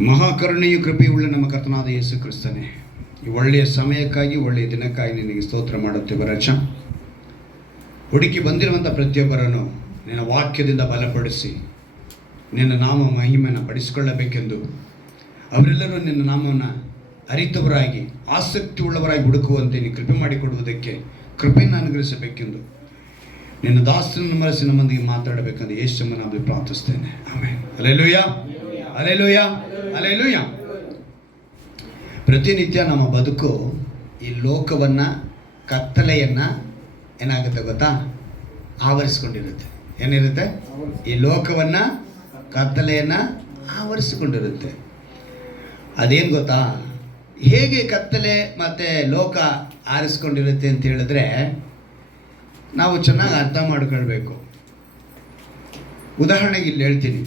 ಮಹಾಕರುಣೆಯು ಕೃಪೆಯುಳ್ಳ ನಮ್ಮ ಕರ್ತನಾದ ಯೇಸು ಕ್ರಿಸ್ತನೇ, ಈ ಒಳ್ಳೆಯ ಸಮಯಕ್ಕಾಗಿ ಒಳ್ಳೆಯ ದಿನಕ್ಕಾಗಿ ನಿನಗೆ ಸ್ತೋತ್ರ ಮಾಡುತ್ತೇವೆ ರಚ. ಹುಡುಕಿ ಬಂದಿರುವಂಥ ಪ್ರತಿಯೊಬ್ಬರನ್ನು ನಿನ್ನ ವಾಕ್ಯದಿಂದ ಬಲಪಡಿಸಿ ನಿನ್ನ ನಾಮ ಮಹಿಮೆಯನ್ನು ಪಡಿಸಿಕೊಳ್ಳಬೇಕೆಂದು, ಅವರೆಲ್ಲರೂ ನಿನ್ನ ನಾಮವನ್ನು ಅರಿತವರಾಗಿ ಆಸಕ್ತಿ ಉಳ್ಳವರಾಗಿ ಹುಡುಕುವಂತೆ ನೀನು ಕೃಪೆ ಮಾಡಿಕೊಡುವುದಕ್ಕೆ ಕೃಪೆಯನ್ನು ಅನುಗ್ರಹಿಸಬೇಕೆಂದು ನಿನ್ನ ದಾಸನನ್ನು ಮರೆಸಿ ನಮ್ಮೊಂದಿಗೆ ಮಾತಾಡಬೇಕೆಂದು ಯೇಸುವನ್ನು ನಾನು ಪ್ರಾರ್ಥಿಸ್ತೇನೆ. ಆಮೆನ್. Hallelujah, hallelujah, hallelujah. ಪ್ರತಿನಿತ್ಯ ನಮ್ಮ ಬದುಕು ಈ ಲೋಕವನ್ನು, ಕತ್ತಲೆಯನ್ನು ಏನಾಗುತ್ತೆ ಗೊತ್ತಾ, ಆವರಿಸ್ಕೊಂಡಿರುತ್ತೆ. ಏನಿರುತ್ತೆ? ಈ ಲೋಕವನ್ನು, ಕತ್ತಲೆಯನ್ನು ಆವರಿಸಿಕೊಂಡಿರುತ್ತೆ. ಅದೇನು ಗೊತ್ತಾ, ಹೇಗೆ ಕತ್ತಲೆ ಮತ್ತು ಲೋಕ ಆರಿಸ್ಕೊಂಡಿರುತ್ತೆ ಅಂತ ಹೇಳಿದ್ರೆ ನಾವು ಚೆನ್ನಾಗಿ ಅರ್ಥ ಮಾಡ್ಕೊಳ್ಬೇಕು. ಉದಾಹರಣೆಗೆ ಇಲ್ಲಿ ಹೇಳ್ತೀನಿ,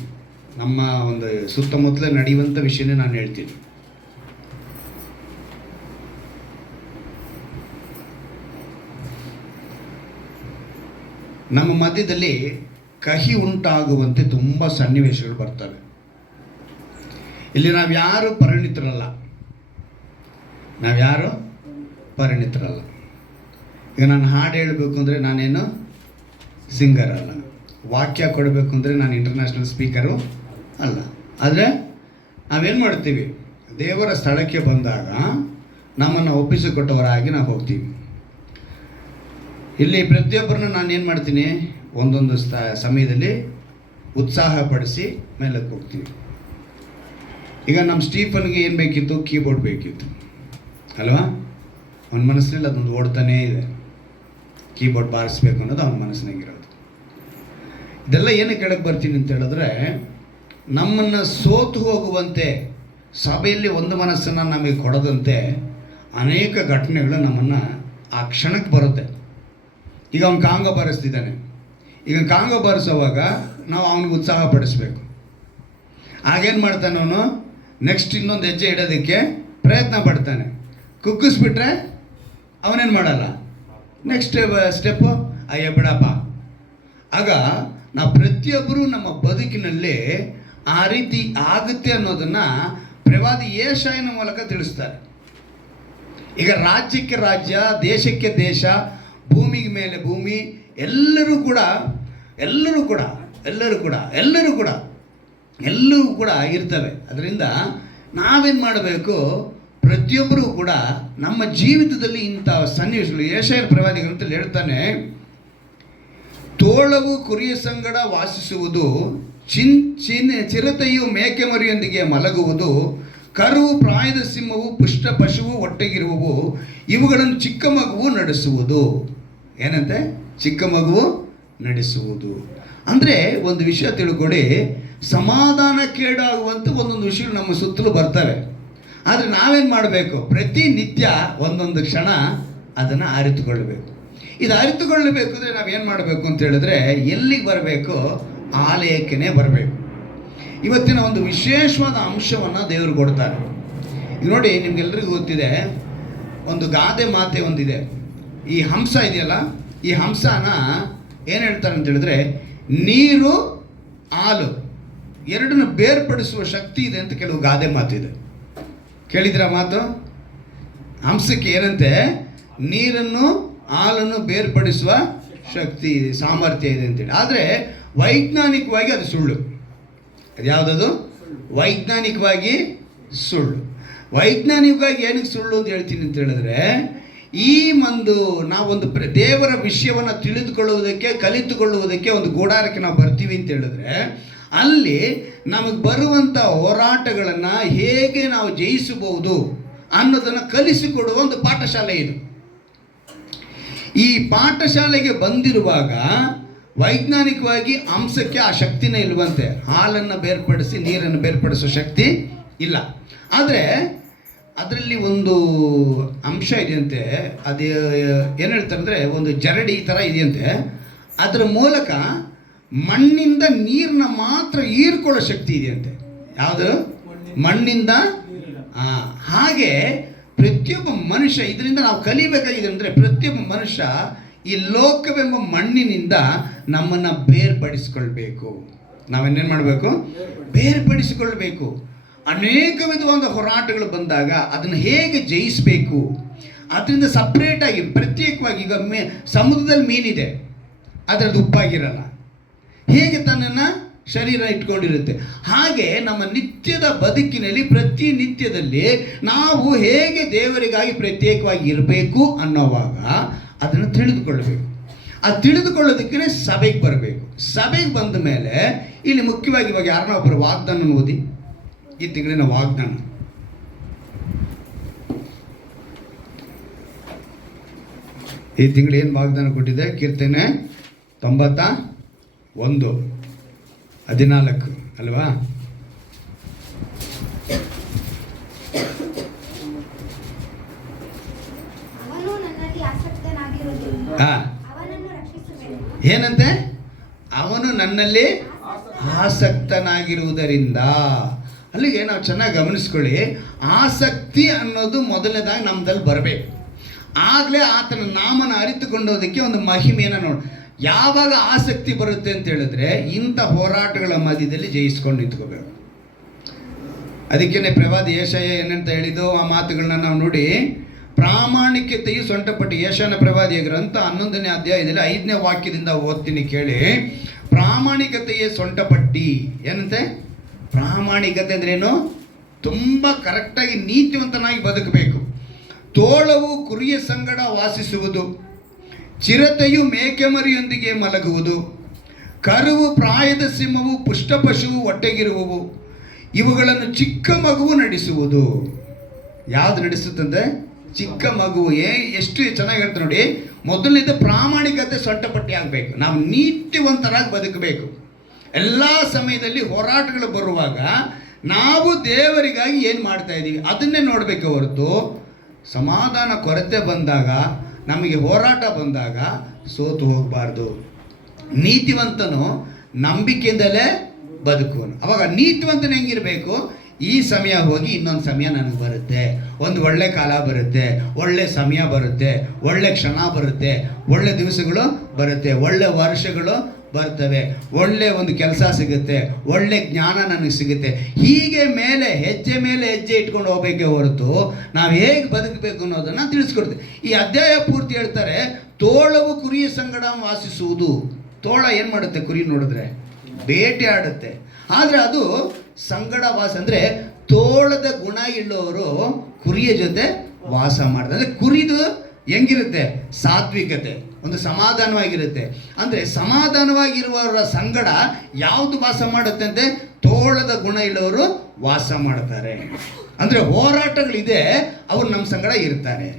ನಮ್ಮ ಒಂದು ಸುತ್ತಮುತ್ತಲ ನಡೆಯುವಂಥ ವಿಷಯನೇ ನಾನು ಹೇಳ್ತೀನಿ. ನಮ್ಮ ಮಧ್ಯದಲ್ಲಿ ಕಹಿ ಉಂಟಾಗುವಂತೆ ತುಂಬ ಸನ್ನಿವೇಶಗಳು ಬರ್ತವೆ. ಇಲ್ಲಿ ನಾವ್ಯಾರು ಪರಿಣಿತರಲ್ಲ. ಈಗ ನಾನು ಹಾಡು ಹೇಳಬೇಕು ಅಂದರೆ ನಾನೇನು ಸಿಂಗರ್ ಅಲ್ಲ. ವಾಕ್ಯ ಕೊಡಬೇಕು ಅಂದರೆ ನಾನು ಇಂಟರ್ನ್ಯಾಷನಲ್ ಸ್ಪೀಕರು ಅಲ್ಲ. ಆದರೆ ನಾವೇನು ಮಾಡ್ತೀವಿ, ದೇವರ ಸ್ಥಳಕ್ಕೆ ಬಂದಾಗ ನಮ್ಮನ್ನು ಒಪ್ಪಿಸಿಕೊಟ್ಟವರಾಗಿ ನಾವು ಹೋಗ್ತೀವಿ. ಇಲ್ಲಿ ಪ್ರತಿಯೊಬ್ಬರನ್ನು ನಾನು ಏನು ಮಾಡ್ತೀನಿ, ಒಂದೊಂದು ಸಮಯದಲ್ಲಿ ಉತ್ಸಾಹಪಡಿಸಿ ಮೇಲಕ್ಕೆ ಹೋಗ್ತೀವಿ. ಈಗ ನಮ್ಮ ಸ್ಟೀಫನ್ಗೆ ಏನು ಬೇಕಿತ್ತು, ಕೀಬೋರ್ಡ್ ಬೇಕಿತ್ತು ಅಲ್ವಾ? ಅವನ ಮನಸ್ಸಿನಲ್ಲಿ ಅದೊಂದು ಓಡ್ತಾನೇ ಇದೆ, ಕೀಬೋರ್ಡ್ ಬಾರಿಸ್ಬೇಕು ಅನ್ನೋದು ಅವನ ಮನಸ್ಸಿನಾಗಿರೋದು. ಇದೆಲ್ಲ ಏನಕ್ಕೆ ಕೆಳಗೆ ಬರ್ತೀನಿ ಅಂತ ಹೇಳಿದ್ರೆ, ನಮ್ಮನ್ನು ಸೋತು ಹೋಗುವಂತೆ, ಸಭೆಯಲ್ಲಿ ಒಂದು ಮನಸ್ಸನ್ನು ನಮಗೆ ಕೊಡದಂತೆ ಅನೇಕ ಘಟನೆಗಳು ನಮ್ಮನ್ನು ಆ ಕ್ಷಣಕ್ಕೆ ಬರುತ್ತೆ. ಈಗ ಅವನು ಕಾಂಗ ಬಾರಿಸ್ತಿದ್ದಾನೆ. ಈಗ ಕಾಂಗ ಬಾರಿಸೋವಾಗ ನಾವು ಅವನಿಗೆ ಉತ್ಸಾಹ ಪಡಿಸ್ಬೇಕು. ಆಗೇನು ಮಾಡ್ತಾನೆ ಅವನು, ನೆಕ್ಸ್ಟ್ ಇನ್ನೊಂದು ಹೆಜ್ಜೆ ಇಡೋದಕ್ಕೆ ಪ್ರಯತ್ನ ಪಡ್ತಾನೆ. ಕುಗ್ಗಿಸ್ಬಿಟ್ರೆ ಅವನೇನು ಮಾಡಲ್ಲ, ನೆಕ್ಸ್ಟ್ ಸ್ಟೆಪ್ಪು ಅಯ್ಯ ಬಿಡಪ್ಪ. ಆಗ ನಾವು ಪ್ರತಿಯೊಬ್ಬರೂ ನಮ್ಮ ಬದುಕಿನಲ್ಲಿ ಆ ರೀತಿ ಆಗುತ್ತೆ ಅನ್ನೋದನ್ನು ಪ್ರವಾದಿ ಯೆಶಾಯನ ಮೂಲಕ ತಿಳಿಸ್ತಾರೆ. ಈಗ ರಾಜ್ಯಕ್ಕೆ ರಾಜ್ಯ, ದೇಶಕ್ಕೆ ದೇಶ, ಭೂಮಿಗೆ ಮೇಲೆ ಭೂಮಿ, ಎಲ್ಲರೂ ಕೂಡ ಇರ್ತವೆ. ಅದರಿಂದ ನಾವೇನು ಮಾಡಬೇಕು, ಪ್ರತಿಯೊಬ್ಬರೂ ಕೂಡ ನಮ್ಮ ಜೀವಿತದಲ್ಲಿ ಇಂಥ ಸನ್ನಿವೇಶಗಳು, ಯೆಶಾಯನ ಪ್ರವಾದಿ ಗ್ರಂಥದಲ್ಲಿ ಹೇಳ್ತಾನೆ, ತೋಳವು ಕುರಿಯ ಸಂಗಡ ವಾಸಿಸುವುದು, ಚಿರತೆಯು ಮೇಕೆ ಮರಿಯೊಂದಿಗೆ ಮಲಗುವುದು, ಕರು ಪ್ರಾಯದ ಸಿಂಹವು ಪುಷ್ಟ ಪಶುವು ಒಟ್ಟಿಗಿರುವವು, ಇವುಗಳನ್ನು ಚಿಕ್ಕ ಮಗುವು ನಡೆಸುವುದು. ಏನಂತೆ? ಚಿಕ್ಕ ಮಗುವು ನಡೆಸುವುದು. ಅಂದರೆ ಒಂದು ವಿಷಯ ತಿಳ್ಕೊಡಿ, ಸಮಾಧಾನಕ್ಕೇಡಾಗುವಂಥ ಒಂದೊಂದು ವಿಷಯಗಳು ನಮ್ಮ ಸುತ್ತಲೂ ಬರ್ತವೆ. ಆದರೆ ನಾವೇನು ಮಾಡಬೇಕು, ಪ್ರತಿನಿತ್ಯ ಒಂದೊಂದು ಕ್ಷಣ ಅದನ್ನು ಅರಿತುಕೊಳ್ಳಬೇಕು. ಇದು ಅರಿತುಕೊಳ್ಳಬೇಕು ಅಂದರೆ ನಾವೇನು ಮಾಡಬೇಕು ಅಂತ ಹೇಳಿದ್ರೆ, ಎಲ್ಲಿಗೆ ಬರಬೇಕು, ಆಲಯಕ್ಕೇ ಬರಬೇಕು. ಇವತ್ತಿನ ಒಂದು ವಿಶೇಷವಾದ ಅಂಶವನ್ನು ದೇವರು ಕೊಡ್ತಾರೆ. ಈಗ ನೋಡಿ, ನಿಮ್ಗೆಲ್ರಿಗೂ ಗೊತ್ತಿದೆ, ಒಂದು ಗಾದೆ ಮಾತೆ ಒಂದಿದೆ. ಈ ಹಂಸ ಇದೆಯಲ್ಲ, ಈ ಹಂಸನ ಏನು ಹೇಳ್ತಾರೆ ಅಂತ ಹೇಳಿದ್ರೆ, ನೀರು ಹಾಲು ಎರಡನ್ನು ಬೇರ್ಪಡಿಸುವ ಶಕ್ತಿ ಇದೆ ಅಂತ ಕೆಲವು ಗಾದೆ ಮಾತಿದೆ. ಕೇಳಿದ್ರ ಮಾತು? ಹಂಸಕ್ಕೆ ಏನಂತೆ, ನೀರನ್ನು ಹಾಲನ್ನು ಬೇರ್ಪಡಿಸುವ ಶಕ್ತಿ, ಸಾಮರ್ಥ್ಯ ಇದೆ ಅಂತೇಳಿ. ಆದರೆ ವೈಜ್ಞಾನಿಕವಾಗಿ ಅದು ಸುಳ್ಳು. ಅದು ಯಾವುದದು? ವೈಜ್ಞಾನಿಕವಾಗಿ ಸುಳ್ಳು. ವೈಜ್ಞಾನಿಕವಾಗಿ ಏನಕ್ಕೆ ಸುಳ್ಳು ಅಂತ ಹೇಳ್ತೀನಿ ಅಂತ ಹೇಳಿದ್ರೆ, ಈ ನಾವೊಂದು ದೇವರ ವಿಷಯವನ್ನು ತಿಳಿದುಕೊಳ್ಳುವುದಕ್ಕೆ, ಕಲಿತುಕೊಳ್ಳುವುದಕ್ಕೆ ಒಂದು ಗೂಡಾರಕ್ಕೆ ನಾವು ಬರ್ತೀವಿ ಅಂತ ಹೇಳಿದ್ರೆ, ಅಲ್ಲಿ ನಮಗೆ ಬರುವಂಥ ಹೋರಾಟಗಳನ್ನು ಹೇಗೆ ನಾವು ಜಯಿಸಬಹುದು ಅನ್ನೋದನ್ನು ಕಲಿಸಿಕೊಡುವ ಒಂದು ಪಾಠಶಾಲೆ ಇದು. ಈ ಪಾಠಶಾಲೆಗೆ ಬಂದಿರುವಾಗ ವೈಜ್ಞಾನಿಕವಾಗಿ ಹಂಸಕ್ಕೆ ಆ ಶಕ್ತಿನೇ ಇಲ್ವಂತೆ. ಹಾಲನ್ನು ಬೇರ್ಪಡಿಸಿ ನೀರನ್ನು ಬೇರ್ಪಡಿಸೋ ಶಕ್ತಿ ಇಲ್ಲ. ಆದರೆ ಅದರಲ್ಲಿ ಒಂದು ಅಂಶ ಇದೆಯಂತೆ. ಅದು ಏನು ಹೇಳ್ತಾರೆ ಅಂದರೆ, ಒಂದು ಜರಡಿ ಥರ ಇದೆಯಂತೆ. ಅದರ ಮೂಲಕ ಮಣ್ಣಿಂದ ನೀರನ್ನ ಮಾತ್ರ ಹೀರ್ಕೊಳ್ಳೋ ಶಕ್ತಿ ಇದೆಯಂತೆ. ಯಾವುದು? ಮಣ್ಣಿಂದ. ಹಾಗೆ ಪ್ರತಿಯೊಬ್ಬ ಮನುಷ್ಯ, ಇದರಿಂದ ನಾವು ಕಲಿಬೇಕಾಗಿದೆ ಅಂದರೆ, ಪ್ರತಿಯೊಬ್ಬ ಮನುಷ್ಯ ಈ ಲೋಕವೆಂಬ ಮಣ್ಣಿನಿಂದ ನಮ್ಮನ್ನು ಬೇರ್ಪಡಿಸಿಕೊಳ್ಬೇಕು. ನಾವೇನೇನು ಮಾಡಬೇಕು? ಬೇರ್ಪಡಿಸಿಕೊಳ್ಬೇಕು. ಅನೇಕ ವಿಧವಾದ ಹೋರಾಟಗಳು ಬಂದಾಗ ಅದನ್ನು ಹೇಗೆ ಜಯಿಸಬೇಕು, ಅದರಿಂದ ಸಪ್ರೇಟಾಗಿ ಪ್ರತ್ಯೇಕವಾಗಿ, ಈಗ ಸಮುದ್ರದಲ್ಲಿ ಮೀನಿದೆ, ಅದರದ್ದು ಉಪ್ಪಾಗಿರಲ್ಲ, ಹೇಗೆ ತನ್ನನ್ನು ಶರೀರ ಇಟ್ಕೊಂಡಿರುತ್ತೆ, ಹಾಗೆ ನಮ್ಮ ನಿತ್ಯದ ಬದುಕಿನಲ್ಲಿ ಪ್ರತಿನಿತ್ಯದಲ್ಲಿ ನಾವು ಹೇಗೆ ದೇವರಿಗಾಗಿ ಪ್ರತ್ಯೇಕವಾಗಿ ಇರಬೇಕು ಅನ್ನೋವಾಗ ಅದನ್ನು ತಿಳಿದುಕೊಳ್ಳಬೇಕು. ಅದು ತಿಳಿದುಕೊಳ್ಳೋದಕ್ಕೆ ಸಭೆಗೆ ಬರಬೇಕು. ಸಭೆಗೆ ಬಂದ ಮೇಲೆ ಇಲ್ಲಿ ಮುಖ್ಯವಾಗಿ ಇವಾಗ ಯಾರನ್ನ ಒಬ್ಬರು ವಾಗ್ದಾನ ಓದಿ, ಈ ತಿಂಗಳಿನ ವಾಗ್ದಾನ. ಈ ತಿಂಗಳು ಏನು ವಾಗ್ದಾನ ಕೊಟ್ಟಿದೆ? ಕೀರ್ತನೆ 91:14 ಅಲ್ವಾ? ಏನಂತೆ? ಅವನು ನನ್ನಲ್ಲಿ ಆಸಕ್ತನಾಗಿರುವುದರಿಂದ. ಅಲ್ಲಿಗೆ ನಾವು ಚೆನ್ನಾಗಿ ಗಮನಿಸ್ಕೊಳ್ಳಿ, ಆಸಕ್ತಿ ಅನ್ನೋದು ಮೊದಲನೇದಾಗಿ ನಮ್ಮದಲ್ಲಿ ಬರಬೇಕು. ಆಗಲೇ ಆತನ ನಾಮನ ಅರಿತುಕೊಂಡೋದಕ್ಕೆ ಒಂದು ಮಹಿಮೆಯನ್ನು ನೋಡಿ. ಯಾವಾಗ ಆಸಕ್ತಿ ಬರುತ್ತೆ ಅಂತ ಹೇಳಿದ್ರೆ ಇಂಥ ಹೋರಾಟಗಳ ಮಧ್ಯದಲ್ಲಿ ಜಯಿಸ್ಕೊಂಡು ನಿಂತ್ಕೋಬೇಕು. ಅದಕ್ಕೇನೆ ಪ್ರವಾದಿ ಯೆಶಾಯ ಏನಂತ ಹೇಳಿದ್ದು ಆ ಮಾತುಗಳನ್ನ ನಾವು ನೋಡಿ, ಪ್ರಾಮಾಣಿಕತೆಯು ಸೊಂಟಪಟ್ಟು, ಯೆಶಾಯನ ಪ್ರವಾದಿಯ ಗ್ರಂಥ 11ನೇ ಅಧ್ಯಾಯದಲ್ಲಿ 5ನೇ ವಾಕ್ಯದಿಂದ ಓದ್ತೀನಿ ಕೇಳಿ. ಪ್ರಾಮಾಣಿಕತೆಯೇ ಸೊಂಟಪಟ್ಟಿ. ಏನಂತೆ? ಪ್ರಾಮಾಣಿಕತೆ ಅಂದ್ರೇನು? ತುಂಬ ಕರೆಕ್ಟಾಗಿ ನೀತಿವಂತನಾಗಿ ಬದುಕಬೇಕು. ತೋಳವು ಕುರಿಯ ಸಂಗಡ ವಾಸಿಸುವುದು, ಚಿರತೆಯು ಮೇಕೆಮರಿಯೊಂದಿಗೆ ಮಲಗುವುದು, ಕರುವು ಪ್ರಾಯದ ಸಿಂಹವು ಪುಷ್ಟಪಶುವು ಹೊಟ್ಟೆಗಿರುವವು, ಇವುಗಳನ್ನು ಚಿಕ್ಕ ಮಗುವು ನಡೆಸುವುದು. ಯಾವುದು ನಡೆಸುತ್ತಂತೆ? ಚಿಕ್ಕ ಮಗುವು. ಎಷ್ಟು ಚೆನ್ನಾಗಿ ಹೇಳ್ತಾರೆ ನೋಡಿ. ಮೊದಲನೇದು ಪ್ರಾಮಾಣಿಕತೆ ಸೊಂಟಪಟ್ಟಿ ಆಗಬೇಕು. ನಾವು ನೀತಿವಂತರಾಗಿ ಬದುಕಬೇಕು. ಎಲ್ಲ ಸಮಯದಲ್ಲಿ ಹೋರಾಟಗಳು ಬರುವಾಗ ನಾವು ದೇವರಿಗಾಗಿ ಏನು ಮಾಡ್ತಾ ಇದ್ದೀವಿ ಅದನ್ನೇ ನೋಡಬೇಕು ಹೊರತು, ಸಮಾಧಾನ ಕೊರತೆ ಬಂದಾಗ, ನಮಗೆ ಹೋರಾಟ ಬಂದಾಗ ಸೋತು ಹೋಗಬಾರ್ದು. ನೀತಿವಂತನು ನಂಬಿಕೆಯಿಂದಲೇ ಬದುಕುವನು. ಅವಾಗ ನೀತಿವಂತನು ಹೆಂಗಿರಬೇಕು? ಈ ಸಮಯ ಹೋಗಿ ಇನ್ನೊಂದು ಸಮಯ ನನಗೆ ಬರುತ್ತೆ, ಒಂದು ಒಳ್ಳೆ ಕಾಲ ಬರುತ್ತೆ, ಒಳ್ಳೆ ಸಮಯ ಬರುತ್ತೆ, ಒಳ್ಳೆ ಕ್ಷಣ ಬರುತ್ತೆ, ಒಳ್ಳೆ ದಿವಸಗಳು ಬರುತ್ತೆ, ಒಳ್ಳೆ ವರ್ಷಗಳು ಬರ್ತವೆ, ಒಳ್ಳೆ ಒಂದು ಕೆಲಸ ಸಿಗುತ್ತೆ, ಒಳ್ಳೆ ಜ್ಞಾನ ನನಗೆ ಸಿಗುತ್ತೆ. ಹೀಗೆ ಮೇಲೆ ಹೆಜ್ಜೆ ಇಟ್ಕೊಂಡು ಹೋಗಬೇಕೇ ಹೊರತು ನಾವು ಹೇಗೆ ಬದುಕಬೇಕು ಅನ್ನೋದನ್ನು ತಿಳಿಸ್ಕೊಡ್ತೀವಿ. ಈ ಅಧ್ಯಾಯ ಪೂರ್ತಿ ಹೇಳ್ತಾರೆ, ತೋಳವು ಕುರಿಯ ಸಂಗಡ ವಾಸಿಸುವುದು. ತೋಳ ಏನು ಮಾಡುತ್ತೆ? ಕುರಿ ನೋಡಿದ್ರೆ ಬೇಟೆ ಆಡುತ್ತೆ. ಆದರೆ ಅದು ಸಂಗಡ ವಾಸ ಅಂದರೆ ತೋಳದ ಗುಣ ಇಲ್ಲವರು ಕುರಿಯ ಜೊತೆ ವಾಸ ಮಾಡ್ತಾರೆ. ಅಂದರೆ ಕುರಿದು ಹೆಂಗಿರುತ್ತೆ? ಸಾತ್ವಿಕತೆ, ಒಂದು ಸಮಾಧಾನವಾಗಿರುತ್ತೆ. ಅಂದರೆ ಸಮಾಧಾನವಾಗಿರುವವರ ಸಂಗಡ ಯಾವುದು ವಾಸ ಮಾಡುತ್ತೆ ಅಂದರೆ ತೋಳದ ಗುಣ ಇಲ್ಲವರು ವಾಸ ಮಾಡ್ತಾರೆ. ಅಂದರೆ ಹೋರಾಟಗಳಿದೆ, ಅವರು ನಮ್ಮ ಸಂಗಡ ಇರ್ತಾರೆ.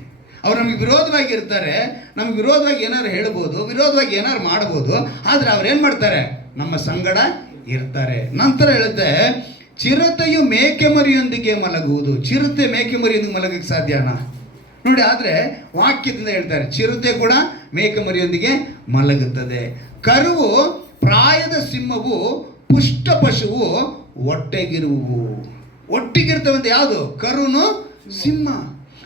ಅವ್ರು ನಮಗೆ ವಿರೋಧವಾಗಿ ಇರ್ತಾರೆ, ನಮ್ಗೆ ವಿರೋಧವಾಗಿ ಏನಾರು ಹೇಳ್ಬೋದು, ವಿರೋಧವಾಗಿ ಏನಾರು ಮಾಡ್ಬೋದು, ಆದರೆ ಅವ್ರು ಏನು ಮಾಡ್ತಾರೆ? ನಮ್ಮ ಸಂಗಡ ಇರ್ತಾರೆ. ನಂತರ ಹೇಳುತ್ತೆ, ಚಿರತೆಯು ಮೇಕೆ ಮರಿಯೊಂದಿಗೆ ಮಲಗುವುದು. ಚಿರತೆ ಮೇಕೆ ಮರಿಯೊಂದಿಗೆ ಮಲಗಕ್ಕೆ ಸಾಧ್ಯನಾ? ನೋಡಿ, ಆದರೆ ವಾಕ್ಯದಿಂದ ಹೇಳ್ತಾರೆ ಚಿರತೆ ಕೂಡ ಮೇಕೆ ಮರಿಯೊಂದಿಗೆ ಮಲಗುತ್ತದೆ. ಕರುವು ಪ್ರಾಯದ ಸಿಂಹವು ಪುಷ್ಟ ಪಶುವು ಒಟ್ಟೆಗಿರುವು. ಒಟ್ಟಿಗಿರ್ತವಂತೆ ಯಾವುದು? ಕರುನು ಸಿಂಹ.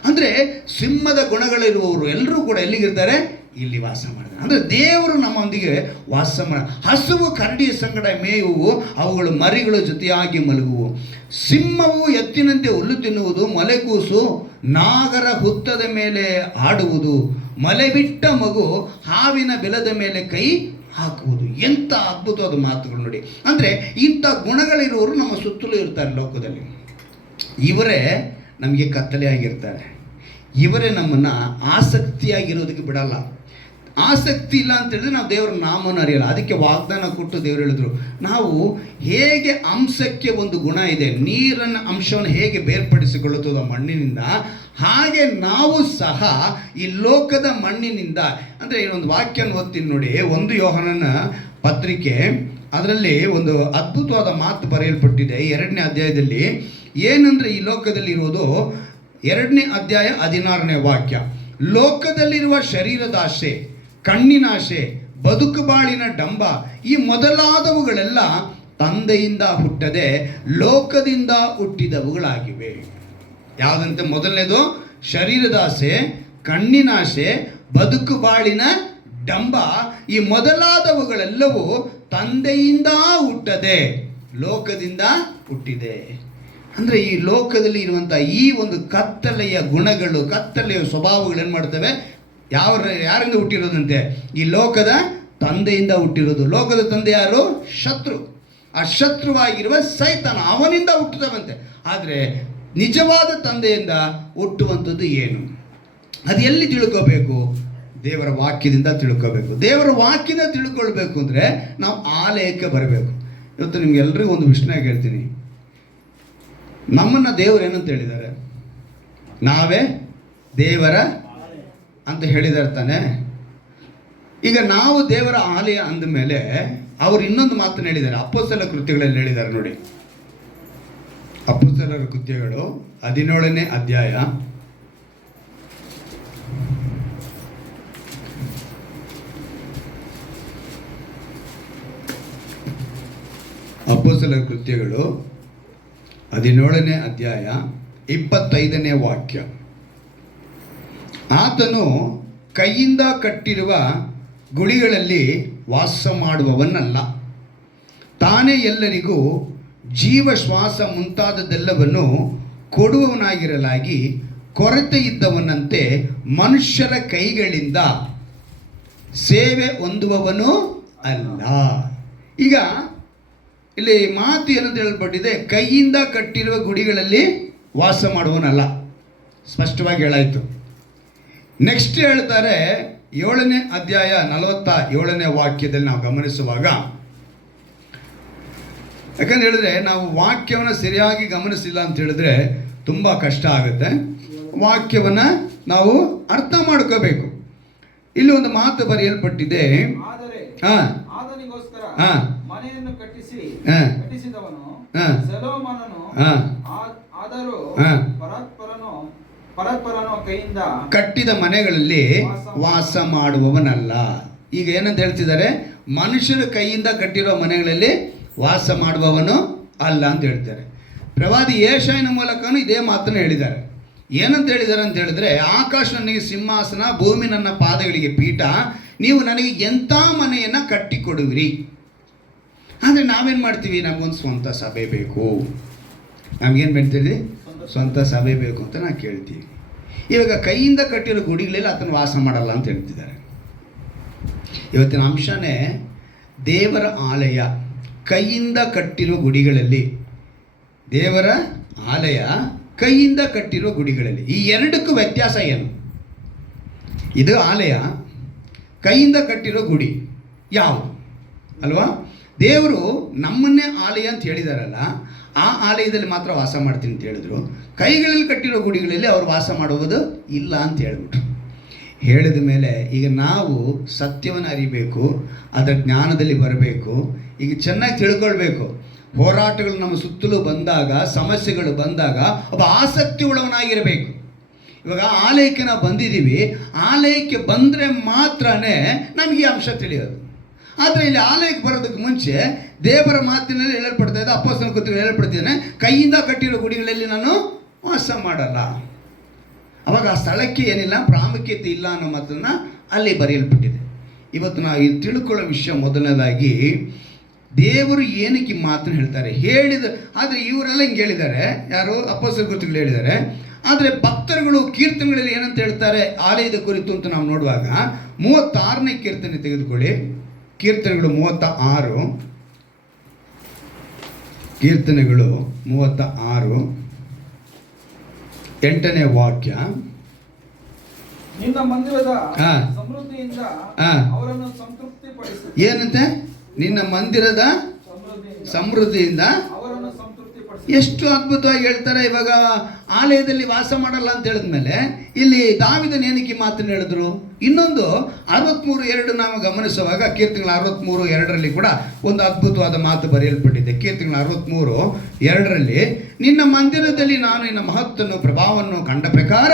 ಅಂದರೆ ಸಿಂಹದ ಗುಣಗಳಿರುವವರು ಎಲ್ಲರೂ ಕೂಡ ಎಲ್ಲಿಗಿರ್ತಾರೆ? ಇಲ್ಲಿ ವಾಸ ಮಾಡ್ತಾರೆ. ಅಂದರೆ ದೇವರು ನಮ್ಮೊಂದಿಗೆ ವಾಸ ಮಾಡ. ಹಸುವು ಕರಡಿಯ ಸಂಗಡ ಮೇಯುವು, ಅವುಗಳು ಮರಿಗಳ ಜೊತೆಯಾಗಿ ಮಲಗುವು. ಸಿಂಹವು ಎತ್ತಿನಂತೆ ಹುಲ್ಲು ತಿನ್ನುವುದು, ಮಲೆಕೂಸು ನಾಗರ ಹುತ್ತದ ಮೇಲೆ ಆಡುವುದು, ಮಲೆ ಬಿಟ್ಟ ಮಗು ಹಾವಿನ ಬೆಲದ ಮೇಲೆ ಕೈ ಹಾಕುವುದು. ಎಂಥ ಅದ್ಭುತವಾದ ಮಾತುಗಳು ನೋಡಿ. ಅಂದರೆ ಇಂಥ ಗುಣಗಳಿರುವವರು ನಮ್ಮ ಸುತ್ತಲೂ ಇರ್ತಾರೆ ಲೋಕದಲ್ಲಿ. ಇವರೇ ನಮಗೆ ಕತ್ತಲೆಯಾಗಿರ್ತಾರೆ. ಇವರೇ ನಮ್ಮನ್ನು ಆಸಕ್ತಿಯಾಗಿರೋದಕ್ಕೆ ಬಿಡಲ್ಲ. ಆಸಕ್ತಿ ಇಲ್ಲ ಅಂತ ಹೇಳಿದ್ರೆ ನಾವು ದೇವರ ನಾಮವನ್ನು ಅರಿಯಲ್ಲ. ಅದಕ್ಕೆ ವಾಗ್ದಾನ ಕೊಟ್ಟು ದೇವರು ಹೇಳಿದ್ರು, ನಾವು ಹೇಗೆ ಅಂಶಕ್ಕೆ ಒಂದು ಗುಣ ಇದೆ, ನೀರನ್ನು ಅಂಶವನ್ನು ಹೇಗೆ ಬೇರ್ಪಡಿಸಿಕೊಳ್ಳುತ್ತದೋ ಮಣ್ಣಿನಿಂದ, ಹಾಗೆ ನಾವು ಸಹ ಈ ಲೋಕದ ಮಣ್ಣಿನಿಂದ. ಅಂದರೆ ಇನ್ನೊಂದು ವಾಕ್ಯನ ಓದ್ತೀನಿ ನೋಡಿ, 1 ಯೋಹನನ ಪತ್ರಿಕೆ, ಅದರಲ್ಲಿ ಒಂದು ಅದ್ಭುತವಾದ ಮಾತು ಬರೆಯಲ್ಪಟ್ಟಿದೆ 2ನೇ ಅಧ್ಯಾಯದಲ್ಲಿ. ಏನಂದರೆ ಈ ಲೋಕದಲ್ಲಿ ಇರೋದು 2ನೇ ಅಧ್ಯಾಯ 16ನೇ ವಾಕ್ಯ. ಲೋಕದಲ್ಲಿರುವ ಶರೀರದಾಶೆ, ಕಣ್ಣಿನಾಶೆ, ಬದುಕು ಬಾಳಿನ ಡಂಬ, ಈ ಮೊದಲಾದವುಗಳೆಲ್ಲ ತಂದೆಯಿಂದ ಹುಟ್ಟದೆ ಲೋಕದಿಂದ ಹುಟ್ಟಿದವುಗಳಾಗಿವೆ. ಯಾವುದಂತೆ? ಮೊದಲನೇದು ಶರೀರದಾಸೆ, ಕಣ್ಣಿನಾಶೆ, ಬದುಕು ಬಾಳಿನ ಡಂಬ, ಈ ಮೊದಲಾದವುಗಳೆಲ್ಲವೂ ತಂದೆಯಿಂದ ಹುಟ್ಟದೆ ಲೋಕದಿಂದ ಹುಟ್ಟಿದೆ. ಅಂದರೆ ಈ ಲೋಕದಲ್ಲಿ ಇರುವಂಥ ಈ ಒಂದು ಕತ್ತಲೆಯ ಗುಣಗಳು, ಕತ್ತಲೆಯ ಸ್ವಭಾವಗಳು ಏನು ಮಾಡ್ತವೆ? ಯಾರಿಂದ ಹುಟ್ಟಿರೋದಂತೆ? ಈ ಲೋಕದ ತಂದೆಯಿಂದ ಹುಟ್ಟಿರೋದು. ಲೋಕದ ತಂದೆ ಯಾರು? ಶತ್ರು. ಆ ಶತ್ರುವಾಗಿರುವ ಸೈತಾನ, ಅವನಿಂದ ಹುಟ್ಟುತ್ತವಂತೆ. ಆದರೆ ನಿಜವಾದ ತಂದೆಯಿಂದ ಹುಟ್ಟುವಂಥದ್ದು ಏನು? ಅದು ಎಲ್ಲಿ ತಿಳ್ಕೋಬೇಕು? ದೇವರ ವಾಕ್ಯದಿಂದ ತಿಳ್ಕೋಬೇಕು. ದೇವರ ವಾಕ್ಯದಿಂದ ತಿಳ್ಕೊಳ್ಬೇಕು ಅಂದರೆ ನಾವು ಆಲಯಕ್ಕೆ ಬರಬೇಕು. ಇವತ್ತು ನಿಮ್ಗೆಲ್ರಿಗೂ ಒಂದು ವಿಷಯ ಹೇಳ್ತೀನಿ. ನಮ್ಮನ್ನು ದೇವರು ಏನಂತ ಹೇಳಿದ್ದಾರೆ? ನಾವೇ ದೇವರ ಅಂತ ಹೇಳಿದ್ದಾರೆ ತಾನೆ. ಈಗ ನಾವು ದೇವರ ಆಲಯ ಅಂದ ಮೇಲೆ ಅವರು ಇನ್ನೊಂದು ಮಾತನ್ನು ಹೇಳಿದ್ದಾರೆ. ಅಪೊಸ್ತಲರ ಕೃತ್ಯಗಳಲ್ಲಿ ಹೇಳಿದ್ದಾರೆ ನೋಡಿ. ಅಪೊಸ್ತಲರ ಕೃತ್ಯಗಳು 17ನೇ ಅಧ್ಯಾಯ ಅಪೊಸ್ತಲರ ಕೃತ್ಯಗಳು 17ನೇ ಅಧ್ಯಾಯ 25ನೇ ವಾಕ್ಯ. ಆತನು ಕೈಯಿಂದ ಕಟ್ಟಿರುವ ಗುಳಿಗಳಲ್ಲಿ ವಾಸ ಮಾಡುವವನಲ್ಲ, ತಾನೇ ಎಲ್ಲರಿಗೂ ಜೀವ ಶ್ವಾಸ ಮುಂತಾದದೆಲ್ಲವನ್ನು ಕೊಡುವವನಾಗಿರಲಾಗಿ ಕೊರತೆ ಇದ್ದವನಂತೆ ಮನುಷ್ಯರ ಕೈಗಳಿಂದ ಸೇವೆ ಹೊಂದುವವನು ಅಲ್ಲ. ಈಗ ಇಲ್ಲಿ ಮಾತು ಏನಂತ ಹೇಳ್ಬಿಟ್ಟಿದೆ? ಕೈಯಿಂದ ಕಟ್ಟಿರುವ ಗುಡಿಗಳಲ್ಲಿ ವಾಸ ಮಾಡುವನಲ್ಲ. ಸ್ಪಷ್ಟವಾಗಿ ಹೇಳಾಯಿತು. ನೆಕ್ಸ್ಟ್ ಹೇಳ್ತಾರೆ 7ನೇ ಅಧ್ಯಾಯ 47ನೇ ವಾಕ್ಯದಲ್ಲಿ ನಾವು ಗಮನಿಸುವಾಗ, ಯಾಕಂತ ಹೇಳಿದ್ರೆ ನಾವು ವಾಕ್ಯವನ್ನು ಸರಿಯಾಗಿ ಗಮನಿಸಿಲ್ಲ ಅಂತ ಹೇಳಿದ್ರೆ ತುಂಬ ಕಷ್ಟ ಆಗುತ್ತೆ. ವಾಕ್ಯವನ್ನು ನಾವು ಅರ್ಥ ಮಾಡ್ಕೋಬೇಕು. ಇಲ್ಲಿ ಒಂದು ಮಾತು ಬರೆಯಲ್ಪಟ್ಟಿದೆ. ಮನೆಯನ್ನು ಕಟ್ಟಿಸಿದವನು ಸೊಲೊಮೋನನು ಆದರೂ ಪರಸ್ಪರನು ಕೈಯಿಂದ ಕಟ್ಟಿದ ಮನೆಗಳಲ್ಲಿ ವಾಸ ಮಾಡುವವನಲ್ಲ. ಈಗ ಏನಂತ ಹೇಳ್ತಿದ್ದಾರೆ? ಮನುಷ್ಯರ ಕೈಯಿಂದ ಕಟ್ಟಿರೋ ಮನೆಗಳಲ್ಲಿ ವಾಸ ಮಾಡುವವನು ಅಲ್ಲ ಅಂತ ಹೇಳ್ತಾರೆ. ಪ್ರವಾದಿ ಯೆಶಾಯನ ಮೂಲಕನೂ ಇದೇ ಮಾತನ್ನು ಹೇಳಿದ್ದಾರೆ. ಏನಂತ ಹೇಳಿದ್ದಾರೆ ಅಂತ ಹೇಳಿದ್ರೆ, ಆಕಾಶ ನನಗೆ ಸಿಂಹಾಸನ, ಭೂಮಿ ನನ್ನ ಪಾದಗಳಿಗೆ ಪೀಠ, ನೀವು ನನಗೆ ಎಂಥ ಮನೆಯನ್ನು ಕಟ್ಟಿಕೊಡುವಿರಿ. ಆದರೆ ನಾವೇನು ಮಾಡ್ತೀವಿ? ನಮಗೊಂದು ಸ್ವಂತ ಸಭೆ ಬೇಕು, ನಮಗೇನು ಬೇಡ್ತೀವಿ? ಸ್ವಂತ ಸಭೆ ಬೇಕು ಅಂತ ನಾವು ಕೇಳ್ತೀವಿ. ಇವಾಗ ಕೈಯಿಂದ ಕಟ್ಟಿರೋ ಗುಡಿಗಳಲ್ಲಿ ಆತನ ವಾಸ ಮಾಡಲ್ಲ ಅಂತ ಹೇಳ್ತಿದ್ದಾರೆ. ಇವತ್ತಿನ ಅಂಶನೇ ದೇವರ ಆಲಯ, ಕೈಯಿಂದ ಕಟ್ಟಿರುವ ಗುಡಿಗಳಲ್ಲಿ. ದೇವರ ಆಲಯ, ಕೈಯಿಂದ ಕಟ್ಟಿರುವ ಗುಡಿಗಳಲ್ಲಿ. ಈ ಎರಡಕ್ಕೂ ವ್ಯತ್ಯಾಸ ಏನು? ಇದು ಆಲಯ, ಕೈಯಿಂದ ಕಟ್ಟಿರೋ ಗುಡಿ ಯಾವುದು ಅಲ್ವಾ? ದೇವರು ನಮ್ಮನ್ನೇ ಆಲಯ ಅಂತ ಹೇಳಿದಾರಲ್ಲ, ಆ ಆಲಯದಲ್ಲಿ ಮಾತ್ರ ವಾಸ ಮಾಡ್ತೀನಿ ಅಂತ ಹೇಳಿದ್ರು. ಕೈಗಳಲ್ಲಿ ಕಟ್ಟಿರೋ ಗುಡಿಗಳಲ್ಲಿ ಅವರು ವಾಸ ಮಾಡುವುದು ಇಲ್ಲ ಅಂತ ಹೇಳ್ಬಿಟ್ರು. ಹೇಳಿದ ಮೇಲೆ ಈಗ ನಾವು ಸತ್ಯವನ್ನು ಅರಿಬೇಕು, ಅದರ ಜ್ಞಾನದಲ್ಲಿ ಬರಬೇಕು. ಈಗ ಚೆನ್ನಾಗಿ ತಿಳ್ಕೊಳ್ಬೇಕು. ಹೋರಾಟಗಳು ನಮ್ಮ ಸುತ್ತಲೂ ಬಂದಾಗ, ಸಮಸ್ಯೆಗಳು ಬಂದಾಗ ಒಬ್ಬ ಆಸಕ್ತಿ ಉಳ್ಳವನಾಗಿರಬೇಕು. ಇವಾಗ ಆಲಯಕ್ಕೆ ನಾವು ಬಂದಿದ್ದೀವಿ, ಆಲಯಕ್ಕೆ ಬಂದರೆ ಮಾತ್ರನೇ ನಮಗೆ ಈ ಅಂಶ ತಿಳಿಯೋದು. ಆದರೆ ಇಲ್ಲಿ ಆಲಯಕ್ಕೆ ಬರೋದಕ್ಕೆ ಮುಂಚೆ ದೇವರ ಮಾತಿನಲ್ಲಿ ಹೇಳಲ್ಪಡ್ತಾ ಇದೆ, ಅಪೊಸ್ತಲರ ಕೃತ್ಯಗಳಲ್ಲಿ ಹೇಳಲ್ಪಡ್ತಿದ್ದಾನೆ, ಕೈಯಿಂದ ಕಟ್ಟಿರೋ ಗುಡಿಗಳಲ್ಲಿ ನಾನು ವಾಸ ಮಾಡಲ್ಲ. ಅವಾಗ ಆ ಸ್ಥಳಕ್ಕೆ ಏನಿಲ್ಲ, ಪ್ರಾಮುಖ್ಯತೆ ಇಲ್ಲ ಅನ್ನೋ ಮಾತನ್ನು ಅಲ್ಲಿ ಬರೆಯಲ್ಪಟ್ಟಿದೆ. ಇವತ್ತು ನಾವು ಇಲ್ಲಿ ತಿಳ್ಕೊಳ್ಳೋ ವಿಷಯ ಮೊದಲನೇದಾಗಿ, ದೇವರು ಏನಕ್ಕೆ ಮಾತನ್ನು ಹೇಳ್ತಾರೆ ಹೇಳಿದ. ಆದರೆ ಇವರೆಲ್ಲ ಹಿಂಗೆ ಹೇಳಿದ್ದಾರೆ, ಯಾರು? ಅಪೊಸ್ತಲರ ಕೃತ್ಯಗಳು ಹೇಳಿದ್ದಾರೆ. ಆದರೆ ಭಕ್ತರುಗಳು ಕೀರ್ತನೆಗಳಲ್ಲಿ ಏನಂತ ಹೇಳ್ತಾರೆ ಆಲಯದ ಕುರಿತು ಅಂತ ನಾವು ನೋಡುವಾಗ, 36ನೇ ಕೀರ್ತನೆ ತೆಗೆದುಕೊಳ್ಳಿ. ಕೀರ್ತನೆಗಳು 36, ಕೀರ್ತನೆಗಳು 36 8ನೇ ವಾಕ್ಯ. ನಿನ್ನ ಮಂದಿರದ ಸಮೃದ್ಧಿಯಿಂದ ಅವರನ್ನು ಸಂತೃಪ್ತಿಪಡಿಸು. ಏನಂತೆ? ನಿನ್ನ ಮಂದಿರದ ಸಮೃದ್ಧಿಯಿಂದ ಅವರನ್ನು ಸಂತೃಪ್ತಿಪಡಿಸು. ಎಷ್ಟು ಅದ್ಭುತವಾಗಿ ಹೇಳ್ತಾರೆ. ಇವಾಗ ಆಲಯದಲ್ಲಿ ವಾಸ ಮಾಡಲ್ಲ ಅಂತ ಹೇಳಿದ್ಮೇಲೆ ಇಲ್ಲಿ ದಾವೀದನ ಏನಕ್ಕೆ ಮಾತನ್ನು ಹೇಳಿದ್ರು? ಇನ್ನೊಂದು 63:2 ನಾವು ಗಮನಿಸುವಾಗ, ಕೀರ್ತನೆಗಳ 63:2 ಕೂಡ ಒಂದು ಅದ್ಭುತವಾದ ಮಾತು ಬರೆಯಲ್ಪಟ್ಟಿದೆ. ಕೀರ್ತನೆಗಳ 63:2 ನಿನ್ನ ಮಂದಿರದಲ್ಲಿ ನಾನು ನಿನ್ನ ಮಹತ್ತನ್ನು ಪ್ರಭಾವವನ್ನು ಕಂಡ ಪ್ರಕಾರ